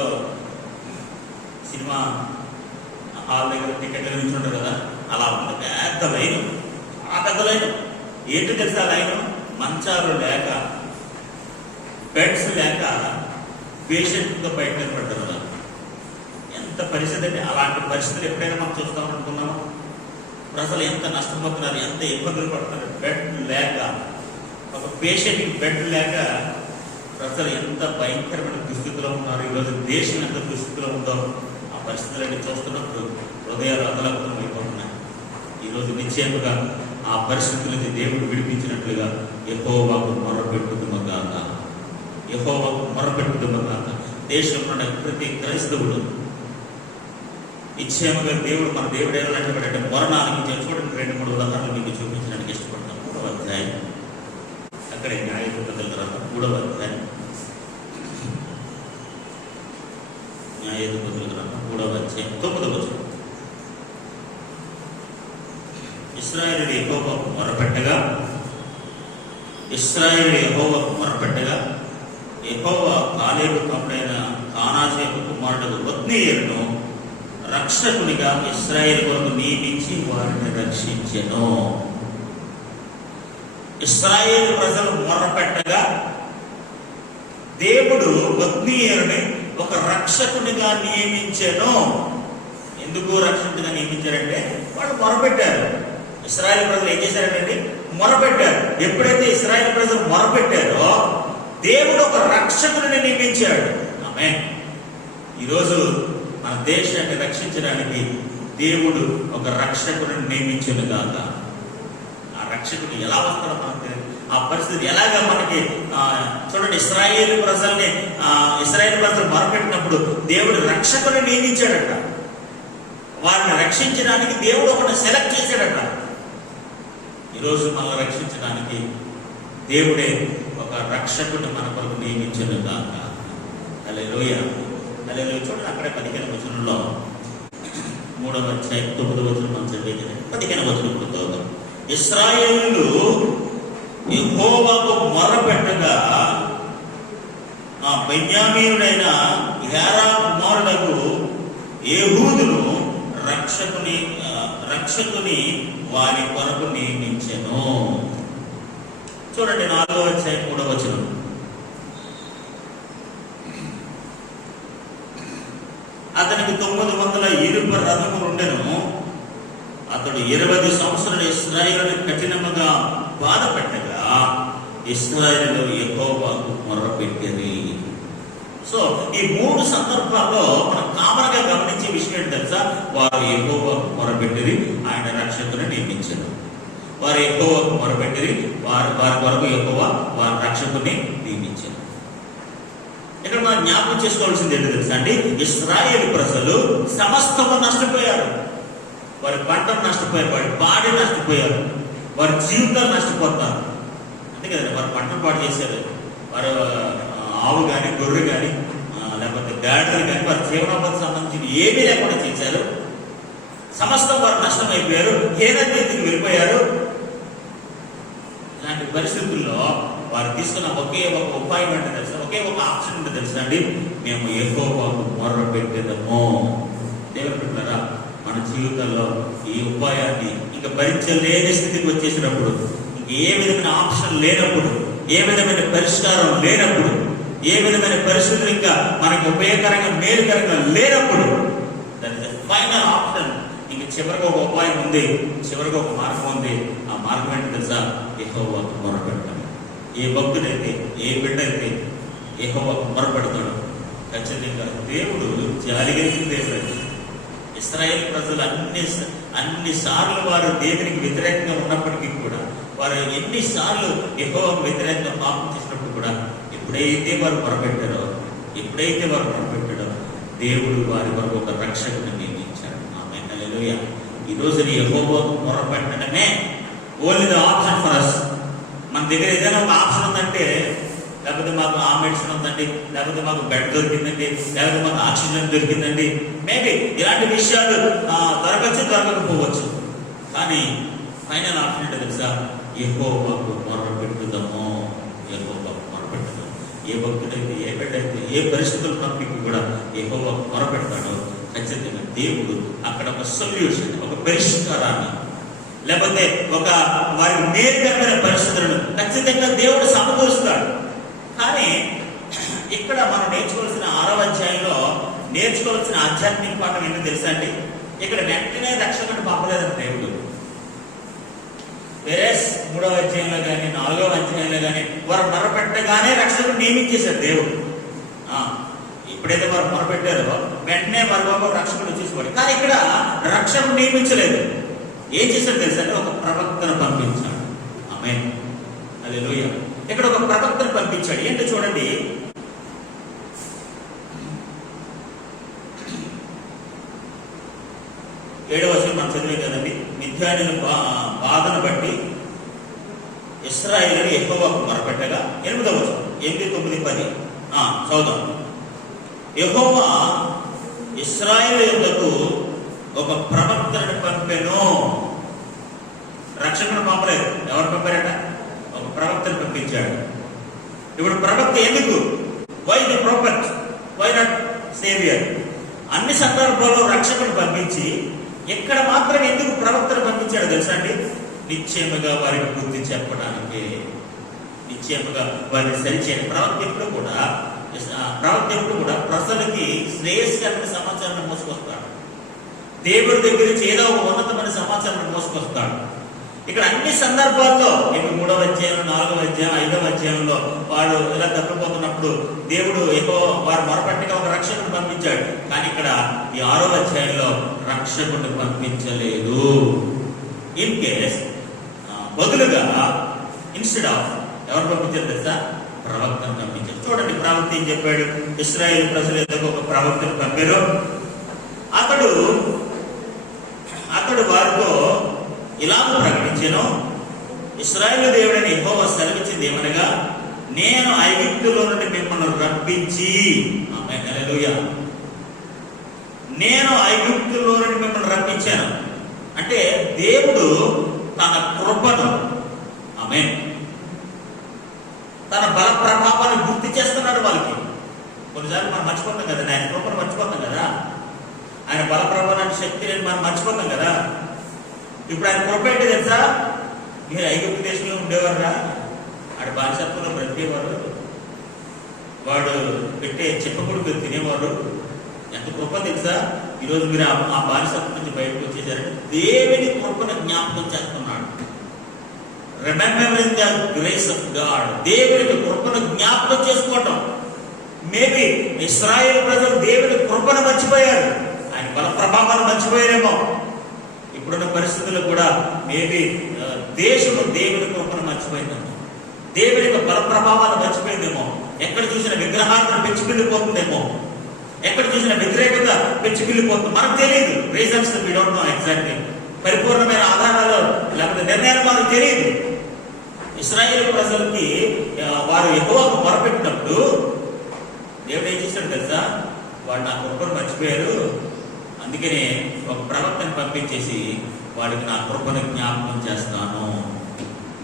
సినిమా హాల్ దగ్గర టికెట్లు నిల్చుంటారు కదా, అలా ఉంది పెద్ద లైన్, చాలా పెద్ద లైన్. ఏంటి తెలుసా లైన్? మంచాలు లేక, బెడ్స్ లేక పేషెంట్తో బయట నిలబడ్డారు కదా. ఎంత పరిస్థితి అండి! అలాంటి పరిస్థితులు ఎప్పుడైనా మనం చూస్తామనుకున్నాము? ప్రజలు ఎంత నష్టపోతున్నారు, ఎంత ఇబ్బందులు పడుతున్నారు. బెడ్ లేక, ఒక పేషెంట్కి బెడ్ లేక ప్రజలు ఎంత భయంకరమైన దుస్థితిలో ఉన్నారు. ఈరోజు దేశం ఎంత దుస్థితిలో ఉందో ఆ పరిస్థితులన్నీ చూస్తున్నప్పుడు హృదయాలు అదలకుతం అయిపోతున్నాయి. ఈరోజు నిశ్చయముగా ఆ పరిస్థితుల నుంచి దేవుడు విడిపించినట్లుగా యెహోవాకు మొరపెట్టుదుమగాక, యెహోవాకు మొరపెట్టుదుమగాక. దేశంలో ఉన్న ప్రతి క్రైస్తవుడు నిశ్చయముగా దేవుడు మన దేవుడు ఏమన్నట్టు మొరణానికి చూడండి. 2-3 ఉదాహరణలు మీకు చూపించడానికి ఇష్టపడతాను. 3వ అధ్యాయం, అక్కడే న్యాయాధిపతుల గ్రంథం 3వ అధ్యాయం, న్యాయాధిపతుల గ్రంథం 3వ అధ్యాయం 9వ వచనం. ఇశ్రాయేలు యెహోవాకు మొరపెట్టగా యెహోవా కాలేబు తమ్ముడైన కానాజేబు కుమారుడు ఒత్నీయేలును రక్షకునిగా ఇశ్రాయేలు కొరకు నియమించి వారిని రక్షించెను. ఇశ్రాయేలు ప్రజలు మొరపెట్టగా దేవుడు ఒత్నీయేలుని ఒక రక్షకునిగా నియమించెను. ఎందుకు రక్షకునిగా నియమించారంటే వాళ్ళు మొరపెట్టారు. ఇశ్రాయేలు ప్రజలు ఏం చేశారంటే మొరపెట్టారు. ఎప్పుడైతే ఇశ్రాయేలు ప్రజలు మొరపెట్టారో దేవుడు ఒక రక్షకుడిని నియమించాడు. ఆమేన్. ఈరోజు మన దేశాన్ని రక్షించడానికి దేవుడు ఒక రక్షకుడిని నియమించను కాక. ఆ రక్షకుడు ఎలా వస్తాడో మనకు తెలియదు. ఆ పరిస్థితి ఎలాగా మనకి చూడండి, ఇశ్రాయేలు ప్రజలు మొరపెట్టినప్పుడు దేవుడు రక్షకుడిని నియమించాడట. వారిని రక్షించడానికి దేవుడు ఒకటి సెలెక్ట్ చేశాడట. ఈరోజు మనల్ని రక్షించడానికి దేవుడే ఒక రక్షకుడిని మన కొరకు నియమించను కాక. హల్లెలూయా, హల్లెలూయా. చూడండి అక్కడే 15వ వచనంలో, 3వ అధ్యాయం 9వ వచనం మనం చదివేది. 15వ వచనం ఇప్పుడు చదువుతాం. ఇశ్రాయేలు యెహోవాకు మొరపెట్టగా ఆ బెన్యామీనుడైన హేరా కుమారుడకు ఏహూదును రక్షకుని వారి కొరకు నియమించెను. చూడండి 4వ అధ్యాయం 3వ వచనం. అతనికి 900 ఇనుప రథములు ఉండెను. అతడు 20 సంవత్సరాలు ఇశ్రాయేలుని కఠినముగా బాధపెట్టగా ఇశ్రాయేలు యెహోవాకు మొర్రపెట్టిరి. సో ఈ 3 సందర్భాల్లో మనం కామన్ గా గమనించే విషయం ఏంటి తెలుసా? వారు యెహోవాకు మొరపెట్టిరి, ఆయన రక్షకుని నియమించారు. వారు యెహోవాకు మొరపెట్టిరి, వారి కొరకు యెహోవా వారి రక్షకుని నియమించారు. ఇక్కడ మనం జ్ఞాపకం చేసుకోవాల్సింది ఏంటి తెలుసా అండి? ఇశ్రాయేలు ప్రజలు సమస్తము నష్టపోయారు. వారి పంటను నష్టపోయారు, వారి బాడీ నష్టపోయారు, వారి జీవితాలు నష్టపోతారు. అంతే కదండి, వారి పంటను పాటు చేశారు. వారు ఆవు కానీ, గొర్రె కానీ, లేకపోతే గాడిదలు కానీ, వారి జీవనోపాధికి సంబంధించి ఏమీ లేకుండా చేశారు. సమస్తం వారు నష్టం అయిపోయారు, హీనస్థితికి వెళ్ళిపోయారు. ఇలాంటి పరిస్థితుల్లో వారు తీసుకున్న ఒకే ఒక ఉపాయం అంటే తెలుసా? ఒకే ఒక ఆప్షన్ అంటే తెలుసా అండి? మేము యెహోవాకు మొర్రపెట్టెదము. దేవుని బిడ్డలారా, మన జీవితంలో ఈ ఉపాయాన్ని ఇంకా భరించలేని స్థితికి వచ్చేసినప్పుడు, ఏ విధమైన ఆప్షన్ లేనప్పుడు, ఏ విధమైన పరిష్కారం లేనప్పుడు, ఏ విధమైన పరిస్థితులు ఇంకా మనకి ఉపయోగకరంగా మేలుకరంగా లేనప్పుడు, that is the final option. ఇంక చివరికి ఒక ఉపాయం ఉంది, చివరికి ఒక మార్గం ఉంది. ఆ మార్గం ఏంటి తెలుసా? యెహోవాకు మొరపెట్టడం. ఏ భక్తుడైతే, ఏ బిడ్డ అయితే యెహోవాకు మొరపెడతాడు, ఖచ్చితంగా దేవుడు జాలిగలిగిన దేవుడు. ఇశ్రాయేలు ప్రజలు అన్నిసార్లు వారు దేవునికి వ్యతిరేకంగా ఉన్నప్పటికీ కూడా, వారు ఎన్నిసార్లు యెహోవాకు వ్యతిరేకంగా పాపం చేసినప్పుడు కూడా, ఎప్పుడైతే వారు మొరపెట్టారో ఎప్పుడైతే వారు మొరపెట్టాడో దేవుడు వారి వరకు ఒక రక్షకుని నియమించాడు. ఆమేన్, హల్లెలూయా. ఈ రోజు యెహోవాకు మొరపెట్టడమే only the option for us. మన దగ్గర ఏదైనా ఒక ఆప్షన్ ఉందంటే, లేకపోతే మాకు ఆ మెడిసిన్ ఉందండి, లేకపోతే మాకు బెడ్ దొరికిందండి, లేకపోతే మాకు ఆక్సిజన్ దొరికిందండి, మేబీ ఇలాంటి విషయాలు దొరకచ్చు, దొరకకపోవచ్చు. కానీ ఫైనల్ ఆప్షన్ ఏంటో తెలుసా? యెహోవాకు మొరపెట్టుదాము. యెహోవాకు మొరపెట్టుదాం. ఏ భక్తుడైతే, ఏ బిడ్డైతే, ఏ పరిస్థితులు ఉన్నప్పటికీ కూడా యెహోవాకు మొరపెడతాడో ఖచ్చితంగా దేవుడు అక్కడ ఒక సొల్యూషన్, ఒక పరిష్కారాన్ని, లేకపోతే ఒక వారి నేర్కరమైన పరిస్థితులను ఖచ్చితంగా దేవుడు సమకూరుస్తాడు. కానీ ఇక్కడ మనం నేర్చుకోవాల్సిన 6వ అధ్యాయంలో నేర్చుకోవాల్సిన ఆధ్యాత్మిక పాఠం ఏంటో తెలుసా అండి? ఇక్కడ వెంటనే రక్షకుని పంపలేదని దేవుడు. వేరే 3వ అధ్యాయంలో కానీ 4వ అధ్యాయంలో కానీ వారు మొరపెట్టగానే రక్షకుడు నియమించేశారు దేవుడు. ఎప్పుడైతే వారు మొరపెట్టారో వెంటనే వారి బాబు రక్షకుడు వచ్చేసేవాడు. కానీ ఇక్కడ రక్షకుడు నియమించలేదు. ఏం చేశాడు తెలుసా? ఒక ప్రవక్తను పంపించాడు. ఆమేన్, హల్లెలూయా. ఇక్కడ ఒక ప్రవక్తను పంపించాడు. ఏంటో చూడండి, 7వ వచనం మనం చదివే కదండి. మిద్యానీయుల బాధను బట్టి ఇశ్రాయేలు యెహోవాకు మొరపెట్టగా, 8వ వచనం, 8, 9, 10 చదువుదాం. యెహోవా ఇశ్రాయేలు యుద్ధకు ఒక ప్రవక్తను పంపెను. రక్షకుడు పంపలేదు. ఎవరు పంపారట? ఒక ప్రవక్తను పంపించాడు. ఇప్పుడు ప్రవక్త ఎందుకు? Why the prophet, why not saviour? అన్ని సందర్భాల్లో రక్షకుడు పంపించి ఇక్కడ మాత్రం ఎందుకు ప్రవక్తను పంపించాడు తెలుసా అండి? నిశ్చయముగా వారికి బుద్ధి చెప్పడానికి, నిశ్చయముగా వారిని సరిచేయండి. ప్రవక్త ఎప్పుడు కూడా ప్రజలకి శ్రేయస్కరమైన సమాచారాన్ని మోసుకొస్తాడు. దేవుడి దగ్గర నుంచి ఏదో ఒక ఉన్నతమైన సమాచారాన్ని మోసుకొస్తాడు. ఇక్కడ అన్ని సందర్భాల్లో, ఇప్పుడు 3వ అధ్యాయం, 4వ అధ్యాయం, 5వ అధ్యాయంలో వాడు ఇలా తప్పిపోతున్నప్పుడు దేవుడు వారు మొరపెట్టగా ఒక రక్షకుడు పంపించాడు. కానీ ఇక్కడ ఈ 6వ అధ్యాయంలో రక్షకుడు పంపించలేదు. ఇన్ కేస్ బదులుగా ఇన్స్టెడ్ ఆఫ్ ఎవరు పంపించారు తెలుసా? ప్రవక్తను పంపించారు. చూడండి, ప్రవక్త ఏం చెప్పాడు? ఇశ్రాయేలు ప్రజలు ఎదుగు ఒక ప్రవక్తను పంపారు. అతడు వారితో ఇలా ప్రకటించెను, ఇశ్రాయేలు దేవుడని యెహోవా సెలవిచ్చింది ఏమనగా, నేను ఐగుప్తులో నుండి మిమ్మల్ని రప్పించి, ఆమేన్, హల్లెలూయా, నేను ఐగుప్తులో నుండి మిమ్మల్ని రప్పించాను. అంటే దేవుడు తన కృపను, ఆమేన్, తన బల ప్రభావాన్ని గుర్తు చేస్తున్నాడు వాళ్ళకి. కొన్నిసార్లు మనం మర్చిపోతాం కదా, ఆయన కృపను మర్చిపోతాం కదా, ఆయన బల ప్రభావాన్ని, శక్తిని మనం మర్చిపోతాం కదా. ఇప్పుడు ఆయన కృప ఏంటి తెలుసా? మీరు ఐగుప్తు దేశంలో ఉండేవారురా, ఆడ బానిసత్వంలో బ్రతికేవారు, వాడు పెట్టే చెప్పకూడదు తినేవారు. ఎంత కృప తెలుసా? ఈరోజు మీరు ఆ బానిసత్వం నుంచి బయటకు వచ్చేసారంటే దేవుని కృపను జ్ఞాపకం చేస్తున్నాడు. Remembering the grace of God, దేవుని కృపను జ్ఞాపకం చేసుకోవటం. మేబీ ఇశ్రాయేలు ప్రజలు దేవుని కృపను మర్చిపోయారు, ఆయన బల ప్రభావాన్ని మర్చిపోయారేమో. ఇప్పుడున్న పరిస్థితుల్లో కూడా మేబీ దేశము దేవుని కృపను మర్చిపోయిందేమో, దేవుని యొక్క బల ప్రభావాన్ని మర్చిపోయిందేమో. ఎక్కడ చూసిన విగ్రహాలను పెంచుకెళ్ళిపోతుందేమో, ఎక్కడ చూసిన వ్యతిరేకత పెంచుకెళ్ళిపోతుంది. మనకు తెలియదు reasons, we don't know exactly. పరిపూర్ణమైన ఆధారాలు లేకపోతే నిర్ణయాలు మనకు తెలియదు. ఇశ్రాయేలు ప్రజలకి వారు యెహోవాకు మొరపెట్టినప్పుడు దేవుడు ఏం చేశాడు తెలుసా? వాడు నా కృపను మర్చిపోయారు, అందుకనే ఒక ప్రవక్తను పంపించేసి వాడికి నా కృపను జ్ఞాపకం చేస్తాను,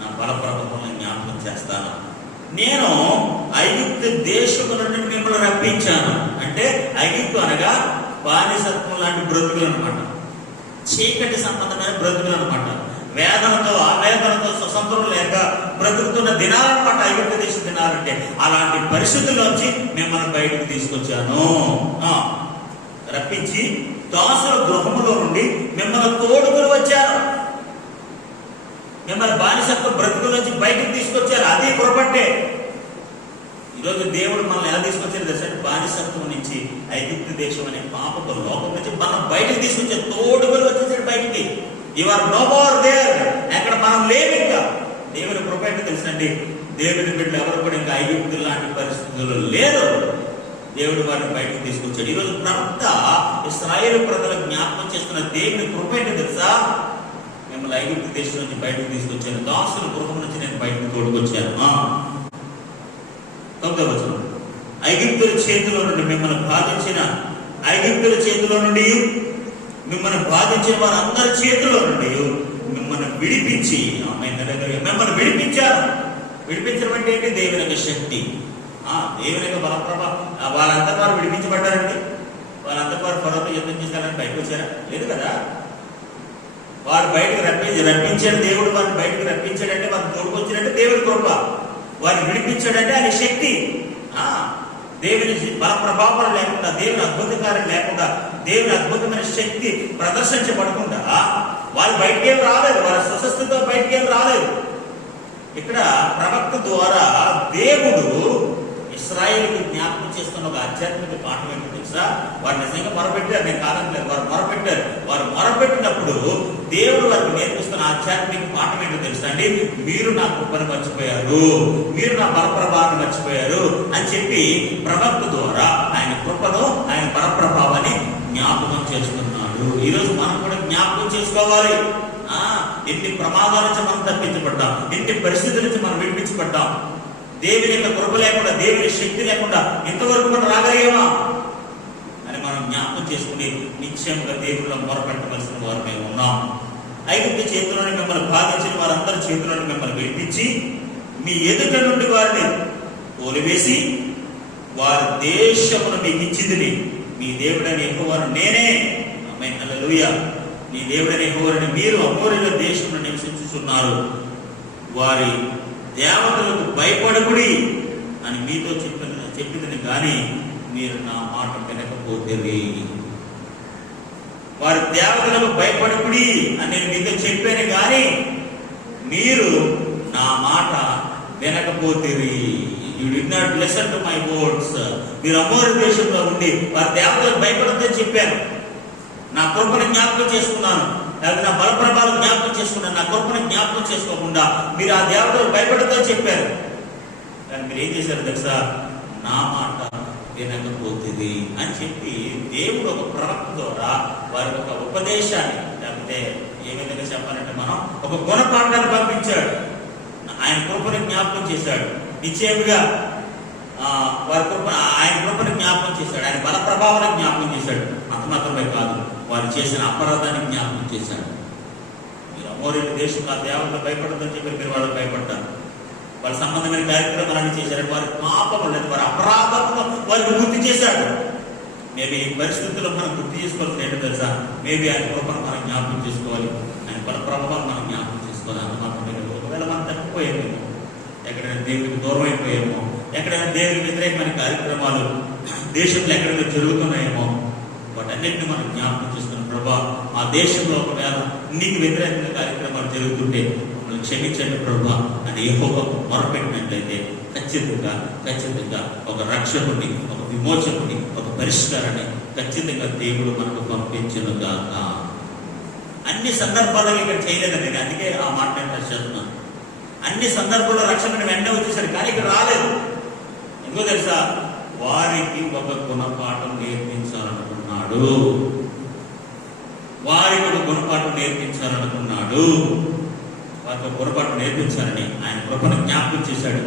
నా బల ప్రభావాలను జ్ఞాపకం చేస్తాను. నేను ఐగుప్తు దేశము నుండి మిమ్మల్ని రప్పించాను. అంటే ఐగుప్తు అనగా బానిసత్వం లాంటి బ్రతుకులు అనమాట, చీకటి సంబంధమైన బ్రతుకులు అనమాట, వేదనతో ఆవేదనతో స్వతంత్రం లేక బ్రతుకుతున్న దినాలన్నమాట ఐగుప్తు దేశ దినాలంటే. అలాంటి పరిస్థితుల్లోంచి మిమ్మల్ని బయటకు తీసుకొచ్చాను, రప్పించి దాసుల గృహములో నుండి మిమ్మల్ని తోడుకుని వచ్చారు, మిమ్మల్ని బానిసత్వ బ్రతుకుల నుంచి బయటకు తీసుకొచ్చారు. అది కృపంటే. ఈరోజు దేవుడు మనల్ని ఎలా తీసుకొచ్చారు తెలుసా? బానిసత్వం నుంచి, ఐగుప్తు దేశం అనే పాపపు లోకం నుంచి మనం బయటకు తీసుకొచ్చారు, తోడుకుని వచ్చేసాడు బయటికి. You are no more there. అక్కడ మనం లేవు ఇంకా. దేవుని కృప ఏంటో తెలుసండి, దేవుని బిడ్డలు ఎవరు కూడా ఇంకా ఐగుప్తు లాంటి పరిస్థితుల్లో లేరు. దేవుడు వారిని బయటకు తీసుకొచ్చాడు. ఈరోజు ప్రవక్త ఇశ్రాయేలు ప్రజలకు జ్ఞాపకం చేస్తున్న దేవుని కృప ఏంటో తెలుసా? మిమ్మల్ని ఐగుప్తు దేశం నుంచి బయటకు తీసుకొచ్చాను, దాసుల గృహం నుంచి నేను బయటకు తోడుకొచ్చాను. 9వ వచనం, ఐగుప్తుల చేతిలో నుండి మిమ్మల్ని బాధించిన వారందరి చేతిలో నుండి మిమ్మల్ని విడిపించి, మిమ్మల్ని విడిపించారు. విడిపించడం అంటే ఏంటి? దేవుని యొక్క శక్తి, దేవుని యొక్క బలప్రభ. వాళ్ళంతా వారు విడిపించబడ్డారండి. వాళ్ళంతా వారు ఫరోతో యుద్ధం చేశారని బయటకు వచ్చారా? లేదు కదా. వారు బయటకు రప్పించాడు దేవుడు. వారిని బయటకు రప్పించాడంటే, వారిని తోడుకొచ్చాడంటే దేవుడి కృప. వారిని విడిపించాడంటే ఆయన శక్తి. దేవుని బల ప్రభావం లేకుండా, దేవుని అద్భుతకారం లేకుండా, దేవుని అద్భుతమైన శక్తి ప్రదర్శించబడకుండా వాళ్ళు బయటకేం రాలేదు. వాళ్ళ స్వస్థతో బయటకేం రాలేదు. ఇక్కడ ప్రవక్త ద్వారా దేవుడు ఇశ్రాయేలుకి జ్ఞాపకం చేస్తున్న ఒక ఆధ్యాత్మిక పాఠం ఏంటో తెలుసా? వారు నిజంగా మొరపెట్టారు, నేను కాదనలేదు. వారు మొరపెట్టారు. వారు మొరపెట్టినప్పుడు దేవుడు వారికి నేర్పిస్తున్న ఆధ్యాత్మిక పాఠం ఏంటో తెలుసా అండి? మీరు నా కృపను మర్చిపోయారు, మీరు నా బలప్రభావాన్ని మర్చిపోయారు అని చెప్పి ప్రవక్త ద్వారా ఆయన కృపను, ఆయన బలప్రభావాన్ని జ్ఞాపకం చేస్తున్నాడు. ఈరోజు మనం కూడా జ్ఞాపకం చేసుకోవాలి. ఎన్ని ప్రమాదాల నుంచి మనం తప్పించబడ్డాం, ఎన్ని పరిస్థితుల నుంచి మనం విడిపించబడ్డాం. దేవుని యొక్క కృప లేకుండా, దేవుని శక్తి లేకుండా ఇంతవరకు మనం రాగలిగామా అని మనం జ్ఞాపకం చేసుకుని నిశ్చయంగా దేవుళ్ళ మొరపెట్టవలసిన వారు మేము ఉన్నాం. ఐగుప్తు చేతులను మిమ్మల్ని బాధించిన వారందరి చేతులను మిమ్మల్ని విడిపించి మీ ఎదుట నుండి వారిని తోలివేసి వారి దేశమును మీకు ఇచ్చింది. మీ దేవుడని యెహోవాను నేనే. ఆమేన్, హల్లెలూయా. మీ దేవుడని యెహోవాను మీరు అమోరీయుల దేశంలో నివసించుచున్నారు. వారి దేవతలకు భయపడకుడి అని మీతో చెప్పిందని కానీ మీరు నా మాట వినకపోతే, వారి దేవతలకు భయపడకుడి అని నేను మీతో చెప్పాను కానీ మీరు నా మాట వినకపోతే, you did not listen to my words. మీరు అమోరీ దేశంలో ఉండి వారి దేవతలకు భయపడద్దని చెప్పాను. నా కృపను జ్ఞాపకం చేసుకున్నాను, లేదా నా బలప్రభావం జ్ఞాపకం చేసుకున్నాను. నా కృపను జ్ఞాపకం చేసుకోకుండా మీరు ఆ దేవతలకు భయపడద్దని చెప్పారు. కానీ మీరు ఏం చేశారు తెలుసా? నా మాట వినకపోతుంది అని చెప్పి దేవుడు ఒక ప్రవక్త ద్వారా వారికి ఒక ఉపదేశాన్ని, లేకపోతే ఏ విధంగా చెప్పాలంటే మనం ఒక గుణపాఠాన్ని పంపించాడు. ఆయన కృపను జ్ఞాపకం చేశాడు. నిశ్చయముగా వారి కృప, ఆయన కృపను జ్ఞాపకం చేశాడు. ఆయన బల ప్రభావాన్ని జ్ఞాపకం చేశాడు. అంత మాత్రమే కాదు, వారు చేసిన అపరాధాన్ని జ్ఞాపకం చేశాడు. మీరు అమోరీయుల దేశంలో ఆ దేవతలు భయపడదని చెప్పి మీరు వాళ్ళకి భయపడ్డారు. వాళ్ళ సంబంధమైన కార్యక్రమాలన్నీ చేశారు. వారి పాపము లేదా వారి అపరాధము వారికి గుర్తు చేశాడు. మేబీ ఈ పరిస్థితుల్లో మనం గుర్తు చేసుకోవాల్సిన ఏంటో తెలుసా? మేబీ ఆయన కృపను మనం జ్ఞాపకం చేసుకోవాలి, ఆయన బల ప్రభావాన్ని మనం జ్ఞాపకం చేసుకోవాలి. అంత మాత్రమే కాదు, ఒకవేళ మనం తప్పిపోయామేమో, ఎక్కడైనా దేవుడికి దూరం అయిపోయామో, ఎక్కడైనా దేవుడికి వ్యతిరేకమైన కార్యక్రమాలు దేశంలో ఎక్కడైనా జరుగుతున్నాయేమో, వాటన్నిటిని మనం జ్ఞాపకం చేసుకున్నాం. ప్రభా, ఆ దేశంలో ఒకవేళ నీకు వ్యతిరేకంగా కార్యక్రమాలు జరుగుతుంటే మమ్మల్ని క్షమించండి ప్రభా అని యెహోవా మొరపెట్టినట్లయితే ఖచ్చితంగా ఒక రక్షకుడిని, ఒక విమోచకుడిని, ఒక పరిష్కారాన్ని ఖచ్చితంగా దేవుడు మనకు పంపించునుగాక. అన్ని సందర్భాల్లో ఇక్కడ చేయలేదండి, నేను అందుకే ఆ మాట నేను చేస్తున్నాను. అన్ని సందర్భాల్లో రక్షకుని వెంటనే వచ్చేసాడు, కానీ ఇక్కడ రాలేదు. ఎందుకో తెలుసా? వారికి ఒక గుణపాఠం నేర్పించాలనుకున్నాడు. వారికి ఒక గుణపాఠం నేర్పించాలనుకున్నాడు. వారికి ఒక గుణపాఠం నేర్పించాలని ఆయన కృపను జ్ఞాపకం చేశాడు.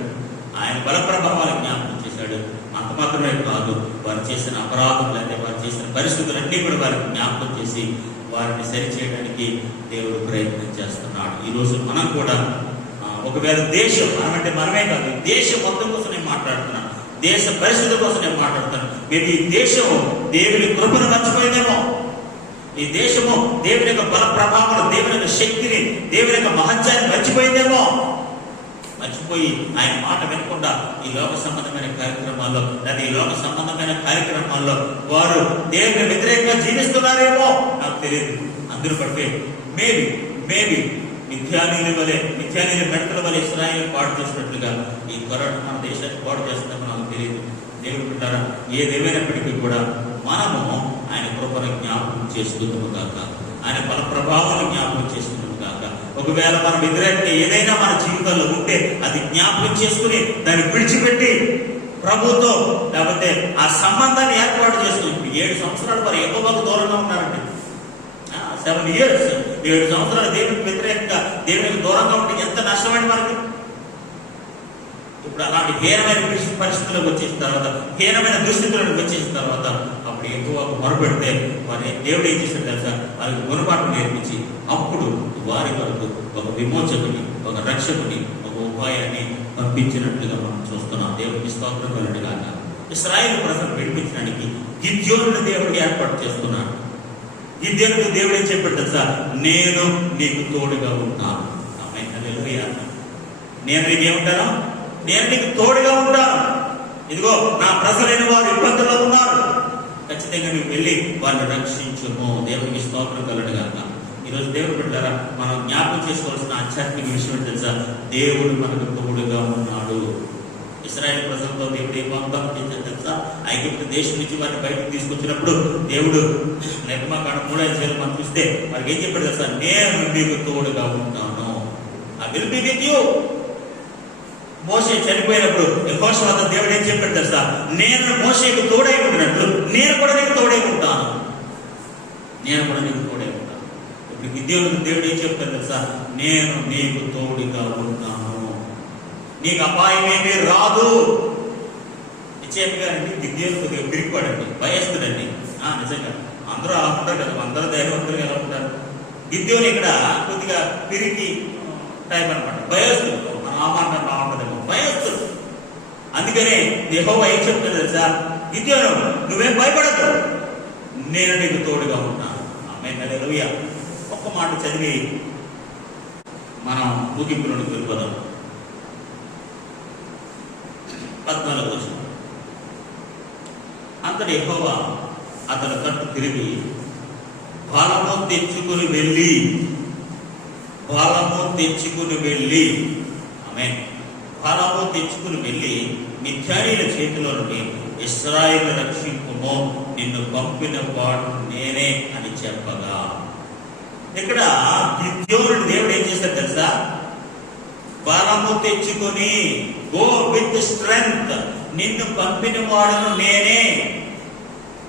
ఆయన బల ప్రభావాలు జ్ఞాపకం చేశాడు. అంత మాత్రమే కాదు, వారు చేసిన అపరాధం లేదా వారు చేసిన పరిస్థితులన్నీ కూడా వారికి జ్ఞాపకం చేసి వారిని సరిచేయడానికి దేవుడు ప్రయత్నం చేస్తున్నాడు. ఈరోజు మనం కూడా ఒకవేళ దేశం, మనమంటే మనమే కాదు, దేశం మొత్తం కోసం నేను మాట్లాడుతున్నాను, దేశ పరిస్థితుల కోసం నేను మాట్లాడుతాను. మేము ఈ దేశము దేవుని కృపను మర్చిపోయిందేమో, ఈ దేశము దేవుని యొక్క బల ప్రభావం, దేవుని యొక్క శక్తిని, దేవుని యొక్క మహత్యాన్ని మర్చిపోయిందేమో. మర్చిపోయి ఆయన మాట వినకుండా ఈ లోక సంబంధమైన కార్యక్రమాల్లో లేదా ఈ లోక సంబంధమైన కార్యక్రమాల్లో వారు దేవుని వ్యతిరేకంగా జీవిస్తున్నారేమో నాకు తెలియదు. అందరూ బట్టి మేబీ మిథ్యానీయుల మెడతల వల్ల ఇశ్రాయేలు పాడు చేసినట్లుగా ఈ కరోనా మన దేశాన్ని పాడు చేస్తుందని నాకు తెలియదు. దేవుడు బిడ్డలారా, ఏదేమైనప్పటికీ కూడా మనము ఆయన కృపను జ్ఞాపకం చేసుకుందాము కాక, ఆయన బల ప్రభావాలను జ్ఞాపకం చేసుకుందాము కాక. ఒకవేళ మనం వ్యతిరేకంగా ఏదైనా మన జీవితాల్లో ఉంటే అది జ్ఞాపకం చేసుకుని దాన్ని విడిచిపెట్టి ప్రభుతో లేకపోతే ఆ సంబంధాన్ని ఏర్పాటు చేసుకుని 7 సంవత్సరాలు వారు యెహోవాకు దూరంగా ఉన్నారండి. 7 years 7 సంవత్సరాలు దేవునికి వ్యతిరేకంగా దేవునికి దూరంగా ఉంటే ఎంత నష్టమండి మనకి. ఇప్పుడు అలాంటి హీనమైన పరిస్థితులకు వచ్చేసిన తర్వాత, హీనమైన దుస్థితులకు వచ్చేసిన తర్వాత అప్పుడు యెహోవాకు మొరపెడితే వారి దేవుడు ఏం చేశాడు తెలుసా, వారికి గుణపాఠం నేర్పించి అప్పుడు వారి వరకు ఒక విమోచకుని, ఒక రక్షకుని, ఒక ఉపాయాన్ని పంపించినట్లుగా మనం చూస్తున్నాం. దేవుడికి స్తోత్రం కలుగును గాక. ఇశ్రాయేలు ప్రజలను విడిపించడానికి గిద్యోనుని దేవుడు ఏర్పాటు చేస్తున్నాడు. గిద్యోనుకు దేవుడు ఏం చెప్పాడు తెలుసా, నేను నీకు తోడుగా ఉంటాను. ఆమేన్, హల్లెలూయా. నేను నీకు ఏముంటాను? నేను నీకు తోడుగా ఉంటాను. ఇదిగో నా ప్రజలైన వారు ఇబ్బందుల్లో ఉన్నారు, ఖచ్చితంగా నువ్వు వెళ్ళి వారిని రక్షించుము. దేవునికి స్తోత్రం కలుగును గాక. ఈరోజు దేవుడు బిడ్డలారా, మనం జ్ఞాపకం చేసుకోవాల్సిన ఆధ్యాత్మిక విషయం తెలుసా, దేవుడు మనకు తోడుగా ఉన్నాడు. ఇశ్రాయేలు ప్రజలతో దేవుడు ఏం వాగ్దానం చేశాడు తెలుసా, ఐగుప్తు దేశం నుంచి వారిని బయటకు తీసుకొచ్చినప్పుడు దేవుడు నిర్గమకాండం 3:5 మనం చూస్తే వారికి ఏం చెప్పాడు తెలుసా, నేను మీకు తోడుగా ఉంటాను. I will be with you. మోషే చనిపోయినప్పుడు యెహోషువ దేవుడు ఏం చెప్పాడు తెలుసా, నేను మోషేకు తోడై ఉండినట్లు నేను కూడా నీకు తోడై ఉంటాను. నేను కూడా నీకు తోడై ఉంటాను. ఇప్పుడు గిద్యోనుకు దేవుడు ఏం చెప్తాడు తెలుసా, నేను నీకు తోడుగా ఉంటాను, నీకు అపాయం ఏమీ రాదు. నిశ్చయంగానండి గిద్యోనుకు పిరిగిపోడండి, భయస్తుడండి. నిజంగా అందరూ అలా ఉంటారు కదా, అందరూ ధైర్యవంతులు ఎలా ఉంటారు. గిద్యోను ఇక్కడ కొద్దిగా పిరికి టైం అనమాట, భయస్తుడు. మనం ఆ మాట బాగుంటుందేమో, భయస్తుడు. అందుకనే యెహోవా ఏం చెప్తాడు తెలుసా, గిద్యోను నువ్వేం భయపడద్దు, నేను నీకు తోడుగా ఉంటాను. ఆమేన్, హల్లెలూయా. ఒక్క మాట చదివి మనం ముగింపులోకి వెళ్ళిపోదాం. 14వ వచనం. అంతటి యెహోవా అతని తట్టు తిరిగి బలము తెచ్చుకుని వెళ్ళి ఆమేన్, బలము తెచ్చుకుని వెళ్ళి మిద్యానీయుల చేతిలో నుండి ఇశ్రాయేలు రక్షింపుము, నిన్ను పంపిన వాడు నేనే అని చెప్పగా. ఇక్కడ గిద్యోనుడు దేవుడు ఏం చేస్తాడు తెలుసా, బలము తెచ్చుకొని, గో విత్ స్ట్రెంగ్త్, నిన్ను పంపిన వాడును నేనే.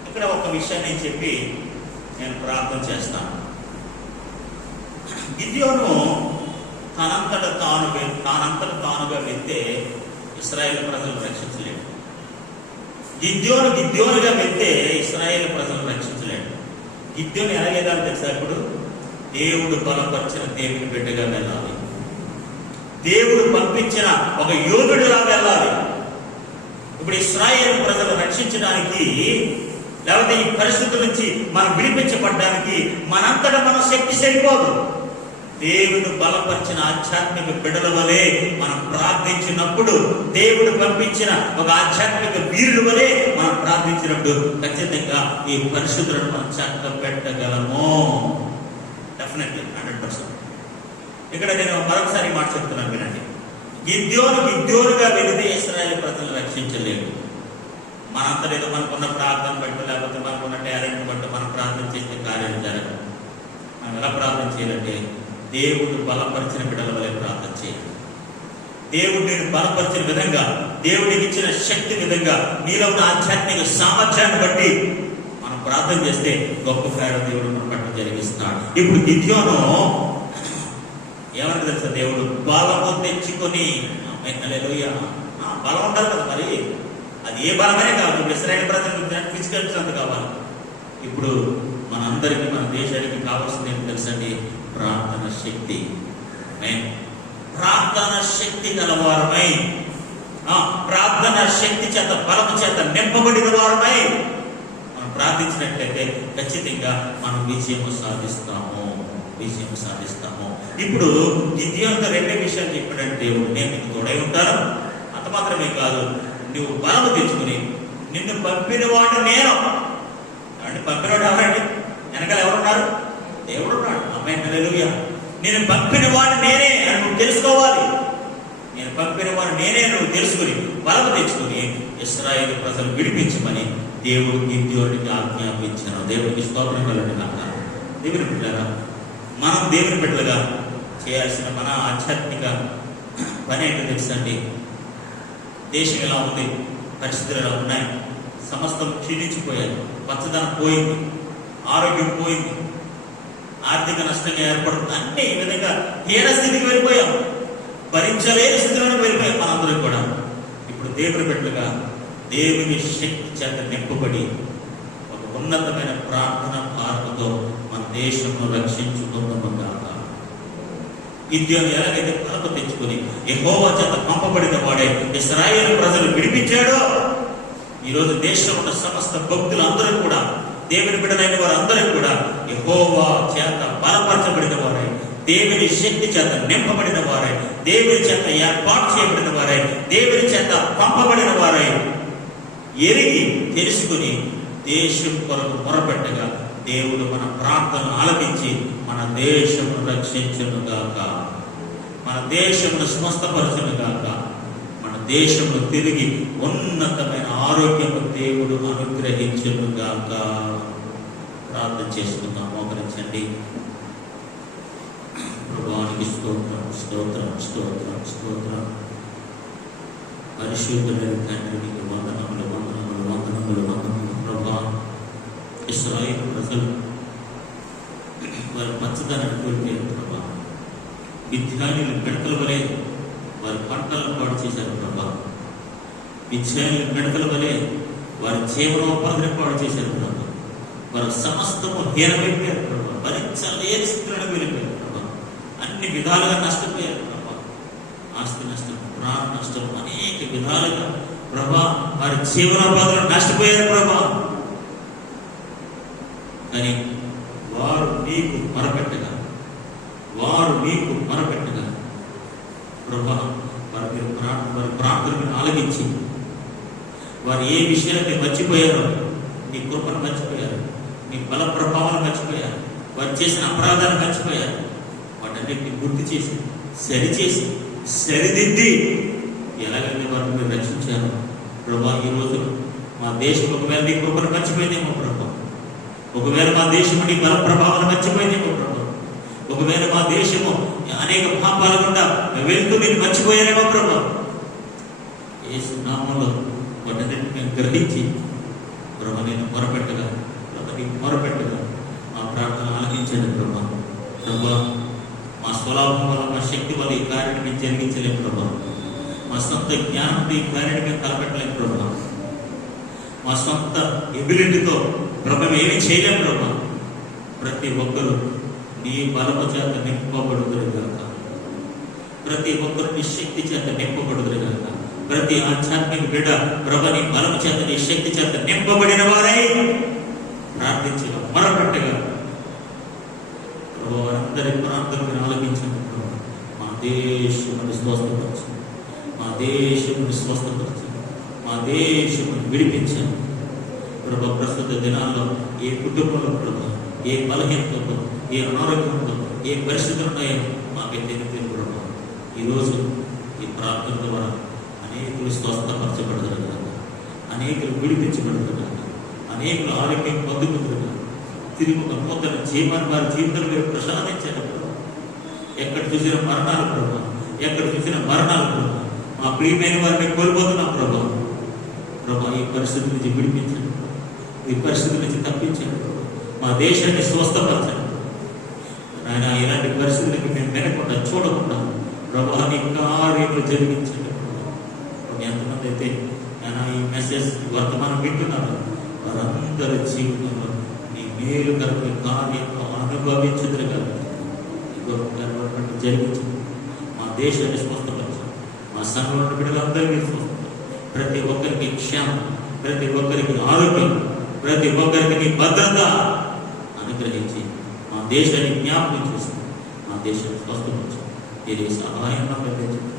ఇక్కడ ఒక విషయాన్ని చెప్పి నేను ప్రార్థన చేస్తాను. గిద్యోను తనంతట తానుగా వెళ్తే ఇశ్రాయేలు ప్రజలను రక్షించలేడు. గిద్యోనుగా వెళ్తే ఇశ్రాయేలు ప్రజలను రక్షించలేడు. గిద్యోను ఎలా వెళ్ళాలి తెలుసా, ఇప్పుడు దేవుడు బలపరిచిన దేవుని బిడ్డగా వెళ్ళాలి, దేవుడు పంపించిన ఒక యోధుడిలా వెళ్ళాలి. ఇప్పుడు ఇశ్రాయేలు ప్రజలు రక్షించడానికి, లేకపోతే ఈ పరిస్థితుల నుంచి మనం విడిపించబడ్డానికి మనంతటా మన శక్తి సరిపోదు. దేవుడు బలపరిచిన ఆధ్యాత్మిక బిడ్డల వలె మనం ప్రార్థించినప్పుడు, దేవుడు పంపించిన ఒక ఆధ్యాత్మిక వీరుల వలె మనం ప్రార్థించినప్పుడు ఖచ్చితంగా ఈ పరిస్థితులను మనం చక్క పెట్టగలము. డెఫినెట్లీ 100%. ఇక్కడ నేను మరొకసారి మాట చెప్తున్నాను వినండి. గిద్యోనుగా వెళితే ఇశ్రాయేలు ప్రజలను రక్షించలేడు. మనంతటేదో మనకున్న ప్రార్థన బట్టి, లేకపోతే మనకున్న టాలెంట్ బట్టి మనం ప్రార్థన చేసే కార్యాలు జరగదు. మనం ఎలా ప్రార్థన చేయాలంటే, దేవుడు బలపరిచిన బిడ్డల వలె ప్రార్థన చేయాలి. దేవుడు నేను బలపరిచిన విధంగా, దేవుడికి ఇచ్చిన శక్తి విధంగా, నీలో ఉన్న ఆధ్యాత్మిక సామర్థ్యాన్ని బట్టి మనం ప్రార్థన చేస్తే గొప్ప కార్యం దేవుడు మన పట్ల జరిగిస్తున్నాడు. ఇప్పుడు గిద్యోను ఏమంటే తెలుసా, దేవుడు బలము తెచ్చుకొని, హల్లెలూయా. బలం ఉండాలి కదా, మరి అది ఏ బలమైనా కాదు. ఇప్పుడు ఇశ్రాయేలు ప్రజలకు ఫిజికల్ స్ట్రెంత్ కావాలి. ఇప్పుడు మనందరికీ, మన దేశానికి కావాల్సింది ఏం తెలుసండి, ప్రార్థన శక్తి. ప్రార్థన శక్తి గలవారమై, ప్రార్థన శక్తి చేత, బలము చేత నింపబడిన వారమై మనం ప్రార్థించినట్లయితే ఖచ్చితంగా మనం విజయం సాధిస్తాము. ఇప్పుడు గిద్యోనుతో 2 విషయాలు చెప్పాడంటే దేవుడు, నేను నీకు తోడై ఉంటాను, అంత మాత్రమే కాదు, నువ్వు బలము తెచ్చుకుని నిన్ను పంపిన వాడు నేను. అంటే పంపినవాడు ఎవరండి? వెనకాల ఎవరున్నారు? దేవుడు ఉన్నాడు. ఆమేన్, హల్లెలూయా. నేను పంపిన వాడు నేనే అని నువ్వు తెలుసుకోవాలి. నేను పంపిన వాడు నేనే నువ్వు తెలుసుకుని బలము తెచ్చుకుని ఇశ్రాయేలు ప్రజలు విడిపించమని దేవుడు గిద్యోనుడికి ఆజ్ఞాపించాను. దేవుడికి స్తోత్రం కలుగును గాక. దేవుని బిడ్డలారా, మనం దేవుని బిడ్డలుగా చేయాల్సిన మన ఆధ్యాత్మిక పని ఏంటో తెలుసండి. దేశం ఎలా ఉంది, పరిస్థితులు ఎలా ఉన్నాయి? సమస్తం క్షీణించిపోయాయి. పచ్చదనం పోయింది, ఆరోగ్యం పోయింది, ఆర్థిక నష్టంగా ఏర్పడుతుంది. అన్నీ ఈ విధంగా హీన స్థితికి వెళ్ళిపోయాం, భరించలేని స్థితిలోనే వెళ్ళిపోయాం మనందరం కూడా. ఇప్పుడు దేవుని బిడ్డలుగా దేవుని శక్తి చేత నింపబడి ఒక ఉన్నతమైన ప్రార్థన భారతతో మన దేశంలో రక్షించుకుందాం. గిద్యోను ఎలాగైతే కొరత తెచ్చుకొని యెహోవా చేత పంపబడిన వాడే ఇశ్రాయేలు ప్రజలు విడిపించాడో, ఈరోజు దేశంలో ఉన్న సమస్త భక్తులు అందరూ కూడా, దేవుని బిడ్డలైన వారందరూ కూడా యెహోవా చేత బలపరచబడిన వారే, దేవుని శక్తి చేత నింపబడిన వారే, దేవుని చేత ఏర్పాటు చేయబడిన వారే, దేవుని చేత పంపబడిన వారే ఎరిగి తెలుసుకుని దేశం కొరకు మొరపెట్టగా దేవుడు మన ప్రార్థనలు ఆలకించి మన దేశమును రక్షించును గాక, మన దేశమును స్వస్థపరచును గాక, మన దేశమును తిరిగి ఉన్నతమైన ఆరోగ్యము దేవుడు అనుగ్రహించును గాక. ప్రార్థన చేసుకుందాం. మోకరించండి. ప్రభువానికి స్తోత్రం, స్తోత్రం, స్తోత్రం, స్తోత్రం. పరిశుద్ధులైన తండ్రికి వందనములు, వందనములు, వందనములు, వందనములు. ప్రభువా, ఇశ్రాయేలు ప్రజలు వారి పచ్చదనాన్ని కోల్పోయారు ప్రభా. మిథ్యానులు పిడకల వలె వారి పంటలను పాడు చేశారు ప్రభా. మిథ్యానులు పిడకల వలె వారి జీవనోపాధిని పాడు చేశారు ప్రభా. వారి సమస్తము హీనమైపోయారు ప్రభా. భరించలేని స్థితిలోకి వెళ్ళిపోయారు ప్రభా. అన్ని విధాలుగా నష్టపోయారు ప్రభా. ఆస్తి నష్టం, ప్రాణ నష్టం, అనేక విధాలుగా ప్రభా వారి జీవనోపాధులు నష్టపోయారు ప్రభా. కానీ వారు నీకు మొరపెట్టగా, వారు నీకు మొరపెట్టగా ప్రభా వారి ప్రార్థనను ఆలకించి వారు ఏ విషయాన్ని మర్చిపోయారో, నీ కృపను మర్చిపోయారు, నీ బల ప్రభావాలు మర్చిపోయారు, వారు చేసిన అపరాధాలు మర్చిపోయారు. వాటన్నిటిని గుర్తు చేసి, సరిచేసి, సరిదిద్ది ఎలాగైతే వారిని మీరు రక్షించారు ప్రభా. ఈ రోజు మా దేశం ఒకవేళ నీ కృపను మర్చిపోయిందేమో ప్రభా, ఒకవేళ మా దేశము నీ బల ప్రభావాలు మర్చిపోయిందేమో ప్రభా, ఒకవేళ మా దేశము అనేక పాపాల గుండా వెళ్తూ నేను మర్చిపోయానేమో ప్రభా. యేసు నామములో వాటన్నిటిని గ్రహించి ప్రభా నేను మొరపెట్టగా, ప్రభా నీకు మొరపెట్టగా మా ప్రార్థన ఆలకించండి ప్రభా. ప్రభా మా స్వలాభం వల్ల, మా శక్తి వల్ల ఈ కార్యాన్ని మేము జరిగించలేము ప్రభా. మా సొంత జ్ఞానంతో ఈ కార్యాన్ని మేము తలపెట్టలేము ప్రభా. మా సొంత ఎబిలిటీతో ప్రభు ఏమి చేయలేము ప్రభా. ప్రతి ఒక్కరూ నీ బలము చేత నింపబడుదురు గాక, ప్రతి ఒక్కరు నీ శక్తి చేత నింపబడుదురు గాక. ప్రతి ఆధ్యాత్మిక బిడ్డ ప్రభు నీ బలము చేత, నీ శక్తి చేత నింపబడిన వారై ప్రార్థించగా, మొరపెట్టగా ప్రభు వారందరి ప్రార్థనను ఆలకించండి ప్రభు. మా దేశమును స్వస్థపరచండి, మా దేశమును స్వస్థపరచండి, మా దేశమును విడిపించండి ప్రభు. ప్రస్తుత దినాల్లో ఏ కుటుంబంలో ప్రభు ఏ బలహీనతతో, ఏ అనారోగ్యంతో, ఏ పరిస్థితులు ఉన్నాయో మాకే తెలియదు ప్రభు. ఈరోజు ఈ ప్రార్థన ద్వారా అనేకులు స్వస్థపరచబడతారు కదా, అనేకులు విడిపించబడతారు కదా, అనేకులు ఆరోగ్యం పొందుకుంటారు కదా. తిరిగి ఒక నూతన జీవనాన్ని వారి జీవితంలో మీరు ప్రసాదించారు ప్రభు. ఎక్కడ చూసిన మరణాలు ప్రభు, ఎక్కడ చూసిన మరణాలు ప్రభు. మా ప్రియమైన వారిని కోల్పోతున్నాం ప్రభు. ప్రభు ఈ పరిస్థితి నుంచి విడిపించండి, ఈ పరిస్థితి నుంచి తప్పించండి. మా దేశాన్ని స్వస్థపరచండి ఆయన. ఇలాంటి పరిస్థితులకి మేము వినకుండా, చూడకుండా ప్రభు నీ కార్యములు జరిగించండి ప్రభు. ఎంతమంది అయితే ఆయన ఈ మెసేజ్ వర్తమానం వింటున్నారు, వారందరి జీవితంలో నీ మేలు కలుగు కార్యంలో అనుభవించదురు కదా. జరిగించండి. మా దేశాన్ని స్వస్థపరచండి, మా సంఘంలో బిడ్డలందరికీ స్వస్థపరచండి. ప్రతి ఒక్కరికి క్షేమం, ప్రతి ఒక్కరికి ఆరోగ్యం, ప్రతి ఒక్కరికి నీ భద్రత అనుగ్రహించి మా దేశాన్ని జ్ఞాపకం చేసుకుని మా దేశాన్ని స్వస్థపరచండి. మీరు సహాయంగా ప్రకటించండి.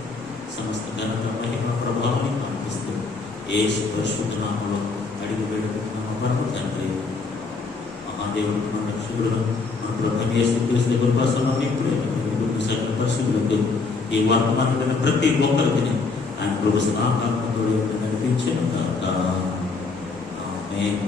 సమస్త ఘనత, మహిమ, ప్రభావాన్ని పంపిస్తూ యేసు పరిశుద్ధ నామములో అడిగి పెట్టుకున్నాము ప్రభు తండ్రి. మహాదేవుడు, మన రక్షకుడు, మన ప్రభు యేసుక్రీస్తు కృపను పరిశుద్ధులకు ఈ వర్తమానమైన ప్రతి ఒక్కరికి ఆయన ప్రభు నామములో నడిపించను గాక. ఆమేన్.